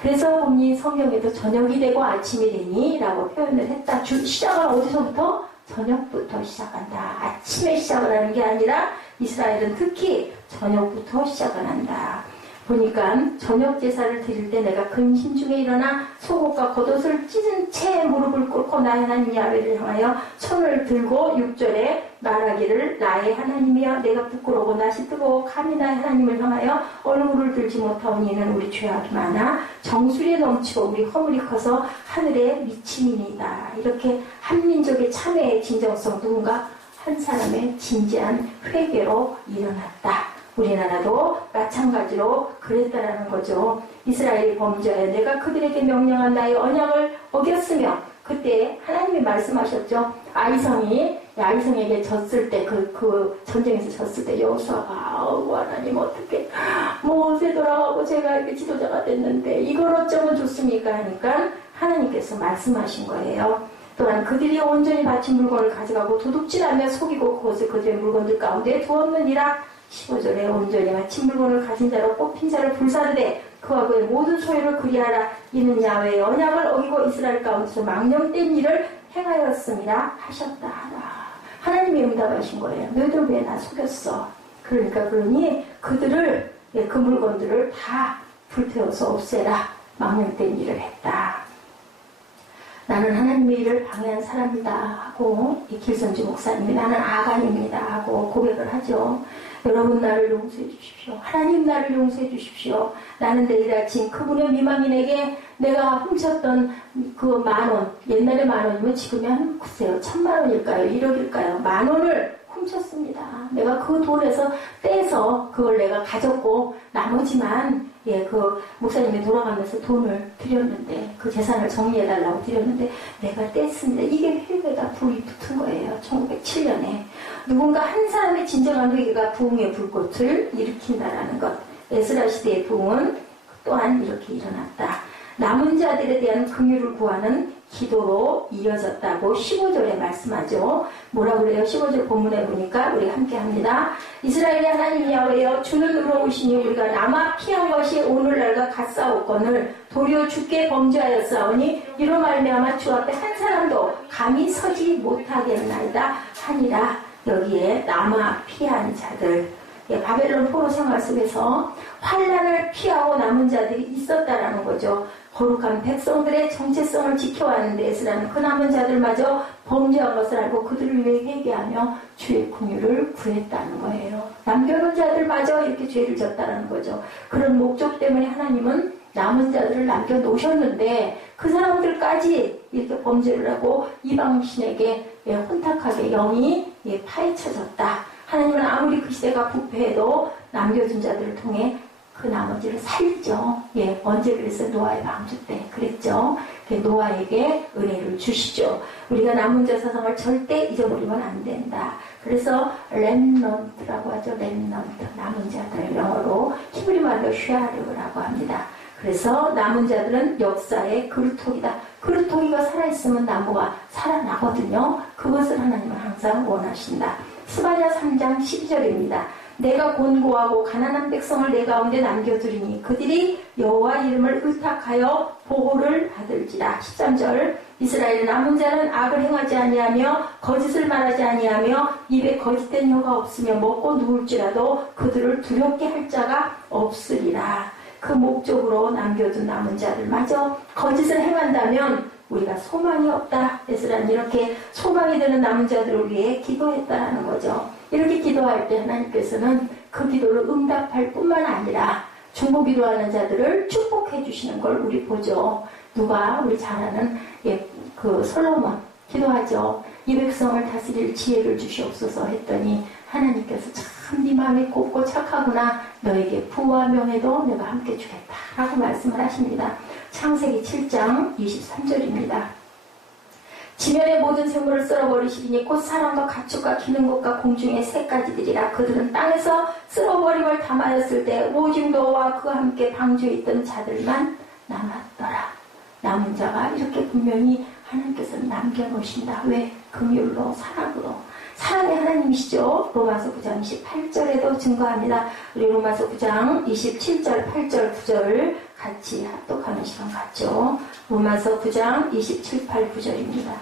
그래서 본인 성경에도 저녁이 되고 아침이 되니 라고 표현을 했다. 시작은 어디서부터? 저녁부터 시작한다. 아침에 시작을 하는 게 아니라 이스라엘은 특히 저녁부터 시작을 한다. 보니까 저녁 제사를 드릴 때 내가 근심 중에 일어나 속옷과 겉옷을 찢은 채 무릎을 꿇고 나의 하나님 야훼를 향하여 손을 들고 6절에 말하기를 나의 하나님이여 내가 부끄러워 낯이 뜨거워 감히 나의 하나님을 향하여 얼굴을 들지 못하오니 이는 우리 죄악이 많아 정수리에 넘치고 우리 허물이 커서 하늘에 미침이니이다. 이렇게 한민족의 참회의 진정성, 누군가 한 사람의 진지한 회개로 일어났다. 우리나라도 마찬가지로 그랬다라는 거죠. 이스라엘이 범죄하여 내가 그들에게 명령한 나의 언약을 어겼으며, 그때 하나님이 말씀하셨죠. 아이성에게 졌을 때, 그 전쟁에서 졌을 때 여호수아가 하나님 어떻게 모세 돌아가고 제가 이렇게 지도자가 됐는데 이걸 어쩌면 좋습니까 하니까 하나님께서 말씀하신 거예요. 또한 그들이 온전히 바친 물건을 가져가고 도둑질하며 속이고 그것을 그들의 물건들 가운데 두었느니라. 15절에 온전히 바친 물건을 가진 자로 뽑힌 자를 불사르되 그와 그의 모든 소유를 그리하라. 이는 야훼의 언약을 어기고 이스라엘 가운데서 망령된 일을 행하였습니다 하셨다 하라. 하나님이 응답하신 거예요. 너희들 왜 나 속였어? 그러니 그들을, 그 물건들을 다 불태워서 없애라. 망령된 일을 했다. 나는 하나님의 일을 방해한 사람이다 하고, 이 길선주 목사님이 나는 아간입니다 하고 고백을 하죠. 여러분 나를 용서해 주십시오. 하나님 나를 용서해 주십시오. 나는 내일 아침 그분의 미망인에게 내가 훔쳤던 그 10,000원, 옛날에 10,000원이면 지금은 글쎄요 1,000,000원일까요? 1억일까요? 10,000원을 훔쳤습니다. 내가 그 돈에서 떼서 그걸 내가 가졌고 나머지만 그 목사님이 돌아가면서 돈을 드렸는데, 그 재산을 정리해달라고 드렸는데 내가 뗐습니다. 이게 회개가 불이 붙은 거예요. 1907년에. 누군가 한 사람의 진정한 회개가 부흥의 불꽃을 일으킨다라는 것. 에스라 시대의 부흥은 또한 이렇게 일어났다. 남은 자들에 대한 긍휼을 구하는 기도로 이어졌다고 15절에 말씀하죠. 뭐라고 그래요? 15절 본문에 보니까 우리 함께 합니다. 이스라엘의 하나님 야훼여 주는 의로우시니 우리가 남아 피한 것이 오늘날과 같사옵거늘 도리어 주께 범죄하였사오니 이로 말미암아 주 앞에 한 사람도 감히 서지 못하겠나이다 하니라. 여기에 남아 피한 자들, 바벨론 포로 생활 속에서 환난을 피하고 남은 자들이 있었다라는 거죠. 거룩한 백성들의 정체성을 지켜왔는데 에스라는 그 남은 자들마저 범죄한 것을 알고 그들을 위해 회개하며 주의 긍휼을 구했다는 거예요. 남겨놓은 자들마저 이렇게 죄를 졌다는 거죠. 그런 목적 때문에 하나님은 남은 자들을 남겨놓으셨는데 그 사람들까지 이렇게 범죄를 하고 이방신에게 혼탁하게 영이 파헤쳐졌다. 하나님은 아무리 그 시대가 부패해도 남겨준 자들을 통해 그 나머지를 살리죠. 언제 그랬어요? 노아의 방주 때 그랬죠. 노아에게 은혜를 주시죠. 우리가 남은 자 사상을 절대 잊어버리면 안 된다. 그래서 렘넌트라고 하죠. 렘넌트, 남은 자들, 영어로 히브리 말로 쉐아르라고 합니다. 그래서 남은 자들은 역사의 그루터기다. 그루터기가 살아있으면 나무가 살아나거든요. 그것을 하나님은 항상 원하신다. 스바냐 3장 12절입니다. 내가 곤고하고 가난한 백성을 내 가운데 남겨두리니 그들이 여호와 이름을 의탁하여 보호를 받을지라. 13절 이스라엘 남은 자는 악을 행하지 아니하며 거짓을 말하지 아니하며 입에 거짓된 혀가 없으며 먹고 누울지라도 그들을 두렵게 할 자가 없으리라. 그 목적으로 남겨둔 남은 자들마저 거짓을 행한다면 우리가 소망이 없다. 에스라는 이렇게 소망이 되는 남은 자들을 위해 기도했다라는 거죠. 이렇게 기도할 때 하나님께서는 그 기도를 응답할 뿐만 아니라 중보 기도하는 자들을 축복해 주시는 걸 우리 보죠. 누가 우리 잘 아는 그 솔로몬 기도하죠. 이 백성을 다스릴 지혜를 주시옵소서 했더니 하나님께서 참 네 마음이 곱고 착하구나. 너에게 부와 명예도 내가 함께 주겠다 라고 말씀을 하십니다. 창세기 7장 23절입니다. 지면의 모든 생물을 쓸어버리시리니 곧 사람과 가축과 기는 것과 공중의 새까지들이라. 그들은 땅에서 쓸어버림을 담하였을 때 오직 너와 그와 함께 방주에 있던 자들만 남았더라. 남은 자가 이렇게 분명히 하나님께서는 남겨놓으신다. 왜? 긍휼로 사랑으로. 사랑의 하나님이시죠. 로마서 9장 28절에도 증거합니다. 우리 로마서 9장 27절, 8절, 9절 같이 합독하는 시간 같죠. 로마서 9장 27, 8, 9절입니다.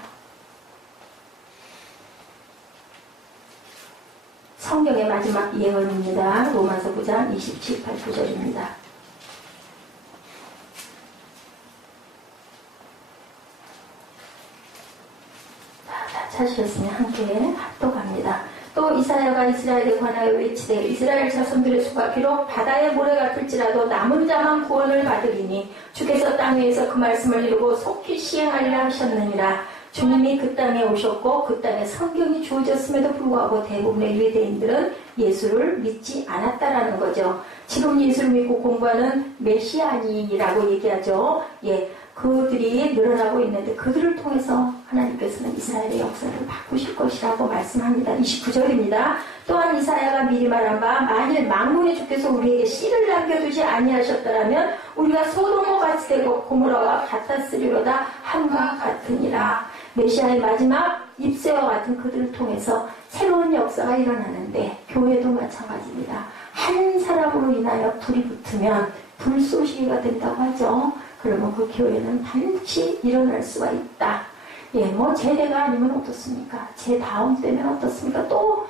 성경의 마지막 예언입니다. 로마서 9장 27, 8, 9절입니다. 찾으셨으면 함께 합독합니다. 또 이사야가 이스라엘에 관하여 외치되 이스라엘 자손들의 수가 비록 바다의 모래 같을지라도 남은 자만 구원을 받으리니 주께서 땅 위에서 그 말씀을 이루고 속히 시행하리라 하셨느니라. 주님이 그 땅에 오셨고 그 땅에 성경이 주어졌음에도 불구하고 대부분의 유대인들은 예수를 믿지 않았다라는 거죠. 지금 예수를 믿고 공부하는 메시아니라고 얘기하죠. 예, 그들이 늘어나고 있는데 그들을 통해서 하나님께서는 이스라엘의 역사를 바꾸실 것이라고 말씀합니다. 29절입니다. 또한 이사야가 미리 말한 바 만일 만군의 주께서 우리에게 씨를 남겨두지 아니하셨더라면 우리가 소돔과 같이 되고 고모라와 같았으리로다 함과 같으니라. 메시아의 마지막 입새와 같은 그들을 통해서 새로운 역사가 일어나는데 교회도 마찬가지입니다. 한 사람으로 인하여 불이 붙으면 불쏘시개가 된다고 하죠. 그러면 그 교회는 반드시 일어날 수가 있다. 예, 뭐 제대가 아니면 어떻습니까? 제 다음 때면 어떻습니까? 또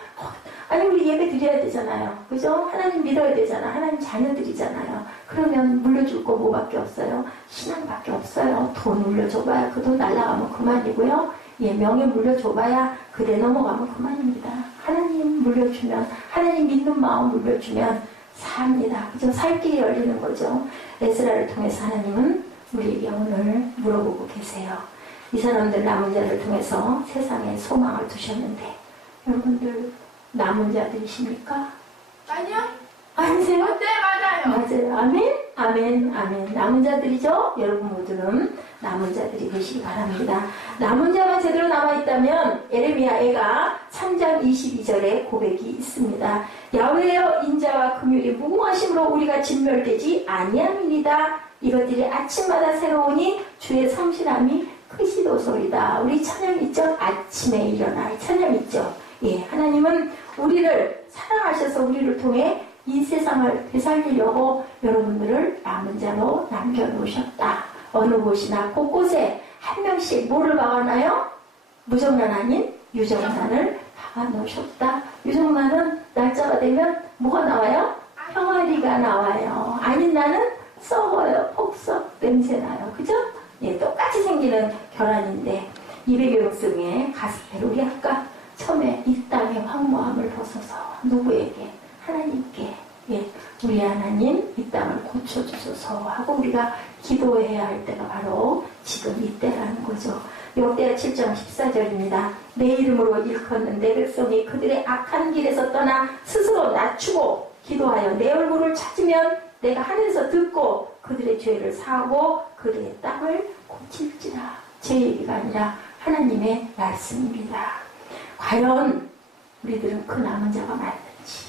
아니 우리 예배 드려야 되잖아요. 그죠? 하나님 믿어야 되잖아. 하나님 자녀들이잖아요. 그러면 물려줄 거 뭐밖에 없어요? 신앙밖에 없어요. 돈 물려줘봐야 그 돈 날라가면 그만이고요. 예, 명예 물려줘봐야 그대 넘어가면 그만입니다. 하나님 물려주면, 하나님 믿는 마음 물려주면 삽니다. 그죠? 살 길이 열리는 거죠. 에스라를 통해서 하나님은 우리에게 오늘 물어보고 계세요. 이 사람들 남은 자를 통해서 세상에 소망을 두셨는데 여러분들 남은 자들이십니까? 아니요. 아니세요? 네, 맞아요. 맞아요. 아멘? 아멘, 아멘. 남은 자들이죠? 여러분 모두는 남은 자들이 되시기 바랍니다. 남은 자가 제대로 남아있다면 에레미야가 3장 22절에 고백이 있습니다. 야훼여 인자와 긍휼이 무궁하심으로 우리가 진멸되지 아니함이니이다. 이것들이 아침마다 새로우니 주의 성실함이 크시도소이다. 우리 찬양 있죠? 아침에 일어나. 찬양 있죠? 예, 하나님은 우리를 사랑하셔서 우리를 통해 이 세상을 되살리려고 여러분들을 남은 자로 남겨놓으셨다. 어느 곳이나 곳곳에 한 명씩 뭐를 박아놔요? 무정란 아닌 유정란을 박아놓으셨다. 유정란은 날짜가 되면 뭐가 나와요? 평아리가 나와요. 아닌 나는 썩어요. 폭석 냄새나요. 그죠? 예, 똑같이 생기는 결함인데 200여명승의 가스펠 우리 아까 처음에 이 땅의 황무함을 벗어서 누구에게? 하나님께. 예, 우리 하나님 이 땅을 고쳐주소서 하고 우리가 기도해야 할 때가 바로 지금 이때라는 거죠. 역대하 7장 14절입니다. 내 이름으로 일컫는 내 백성이 그들의 악한 길에서 떠나 스스로 낮추고 기도하여 내 얼굴을 찾으면 내가 하늘에서 듣고 그들의 죄를 사하고 그들의 땅을 고칠지라. 제 얘기가 아니라 하나님의 말씀입니다. 과연 우리들은 그 남은 자가 맞는지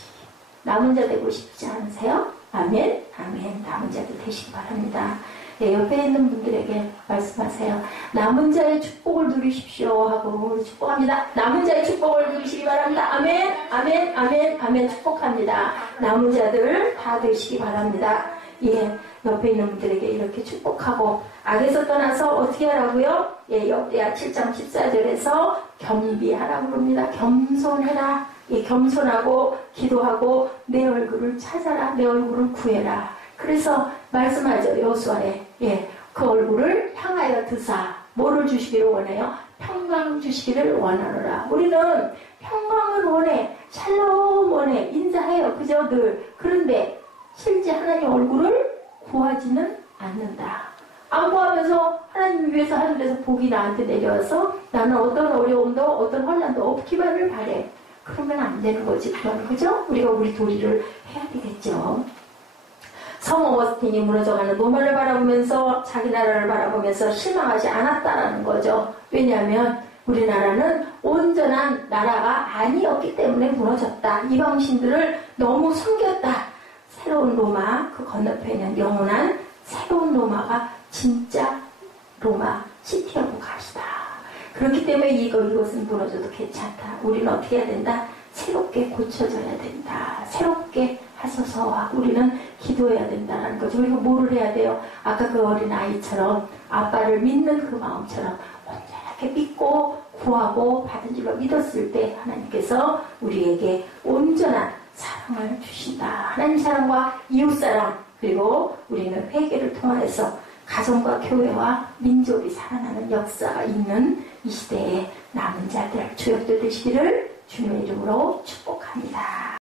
남은 자 되고 싶지 않으세요? 아멘? 아멘. 남은 자들 되시기 바랍니다. 예, 옆에 있는 분들에게 말씀하세요. 남은 자의 축복을 누리십시오 하고 축복합니다. 남은 자의 축복을 누리시기 바랍니다. 아멘, 아멘, 아멘, 아멘. 축복합니다. 남은 자들 다 되시기 바랍니다. 예, 옆에 있는 분들에게 이렇게 축복하고 악에서 떠나서 어떻게 하라고요? 예, 역대하 7장 14절에서 겸비하라고 그럽니다. 겸손해라. 예, 겸손하고 기도하고 내 얼굴을 찾아라. 내 얼굴을 구해라. 그래서 말씀하죠. 여호수아에 예, 그 얼굴을 향하여 드사 뭐를 주시기를 원해요? 평강 주시기를 원하노라. 우리는 평강을 원해. 샬롬 원해. 인자해요. 그죠? 늘. 그런데 실제 하나님 얼굴을 구하지는 않는다. 안 구하면서 하나님 위해서 하늘에서 복이 나한테 내려와서 나는 어떤 어려움도 어떤 혼란도 없기만을 바래. 그러면 안 되는 거지. 그건 그죠? 우리가 우리 도리를 해야 되겠죠. 성 어거스틴이 무너져가는 로마를 바라보면서 자기 나라를 바라보면서 실망하지 않았다라는 거죠. 왜냐하면 우리나라는 온전한 나라가 아니었기 때문에 무너졌다. 이방신들을 너무 섬겼다. 새로운 로마 그 건너편에는 영원한 새로운 로마가 진짜 로마 시티 오브 갓이다. 그렇기 때문에 이것은 무너져도 괜찮다. 우리는 어떻게 해야 된다? 새롭게 고쳐져야 된다. 새롭게 하소서 하고 우리는 기도해야 된다는 거죠. 우리가 뭐를 해야 돼요? 아까 그 어린아이처럼 아빠를 믿는 그 마음처럼 온전하게 믿고 구하고 받은 줄로 믿었을 때 하나님께서 우리에게 온전한 사랑을 주신다. 하나님 사랑과 이웃사랑, 그리고 우리는 회개를 통하여서 가정과 교회와 민족이 살아나는 역사가 있는 이 시대에 남은 자들 주역들 되시기를 주님의 이름으로 축복합니다.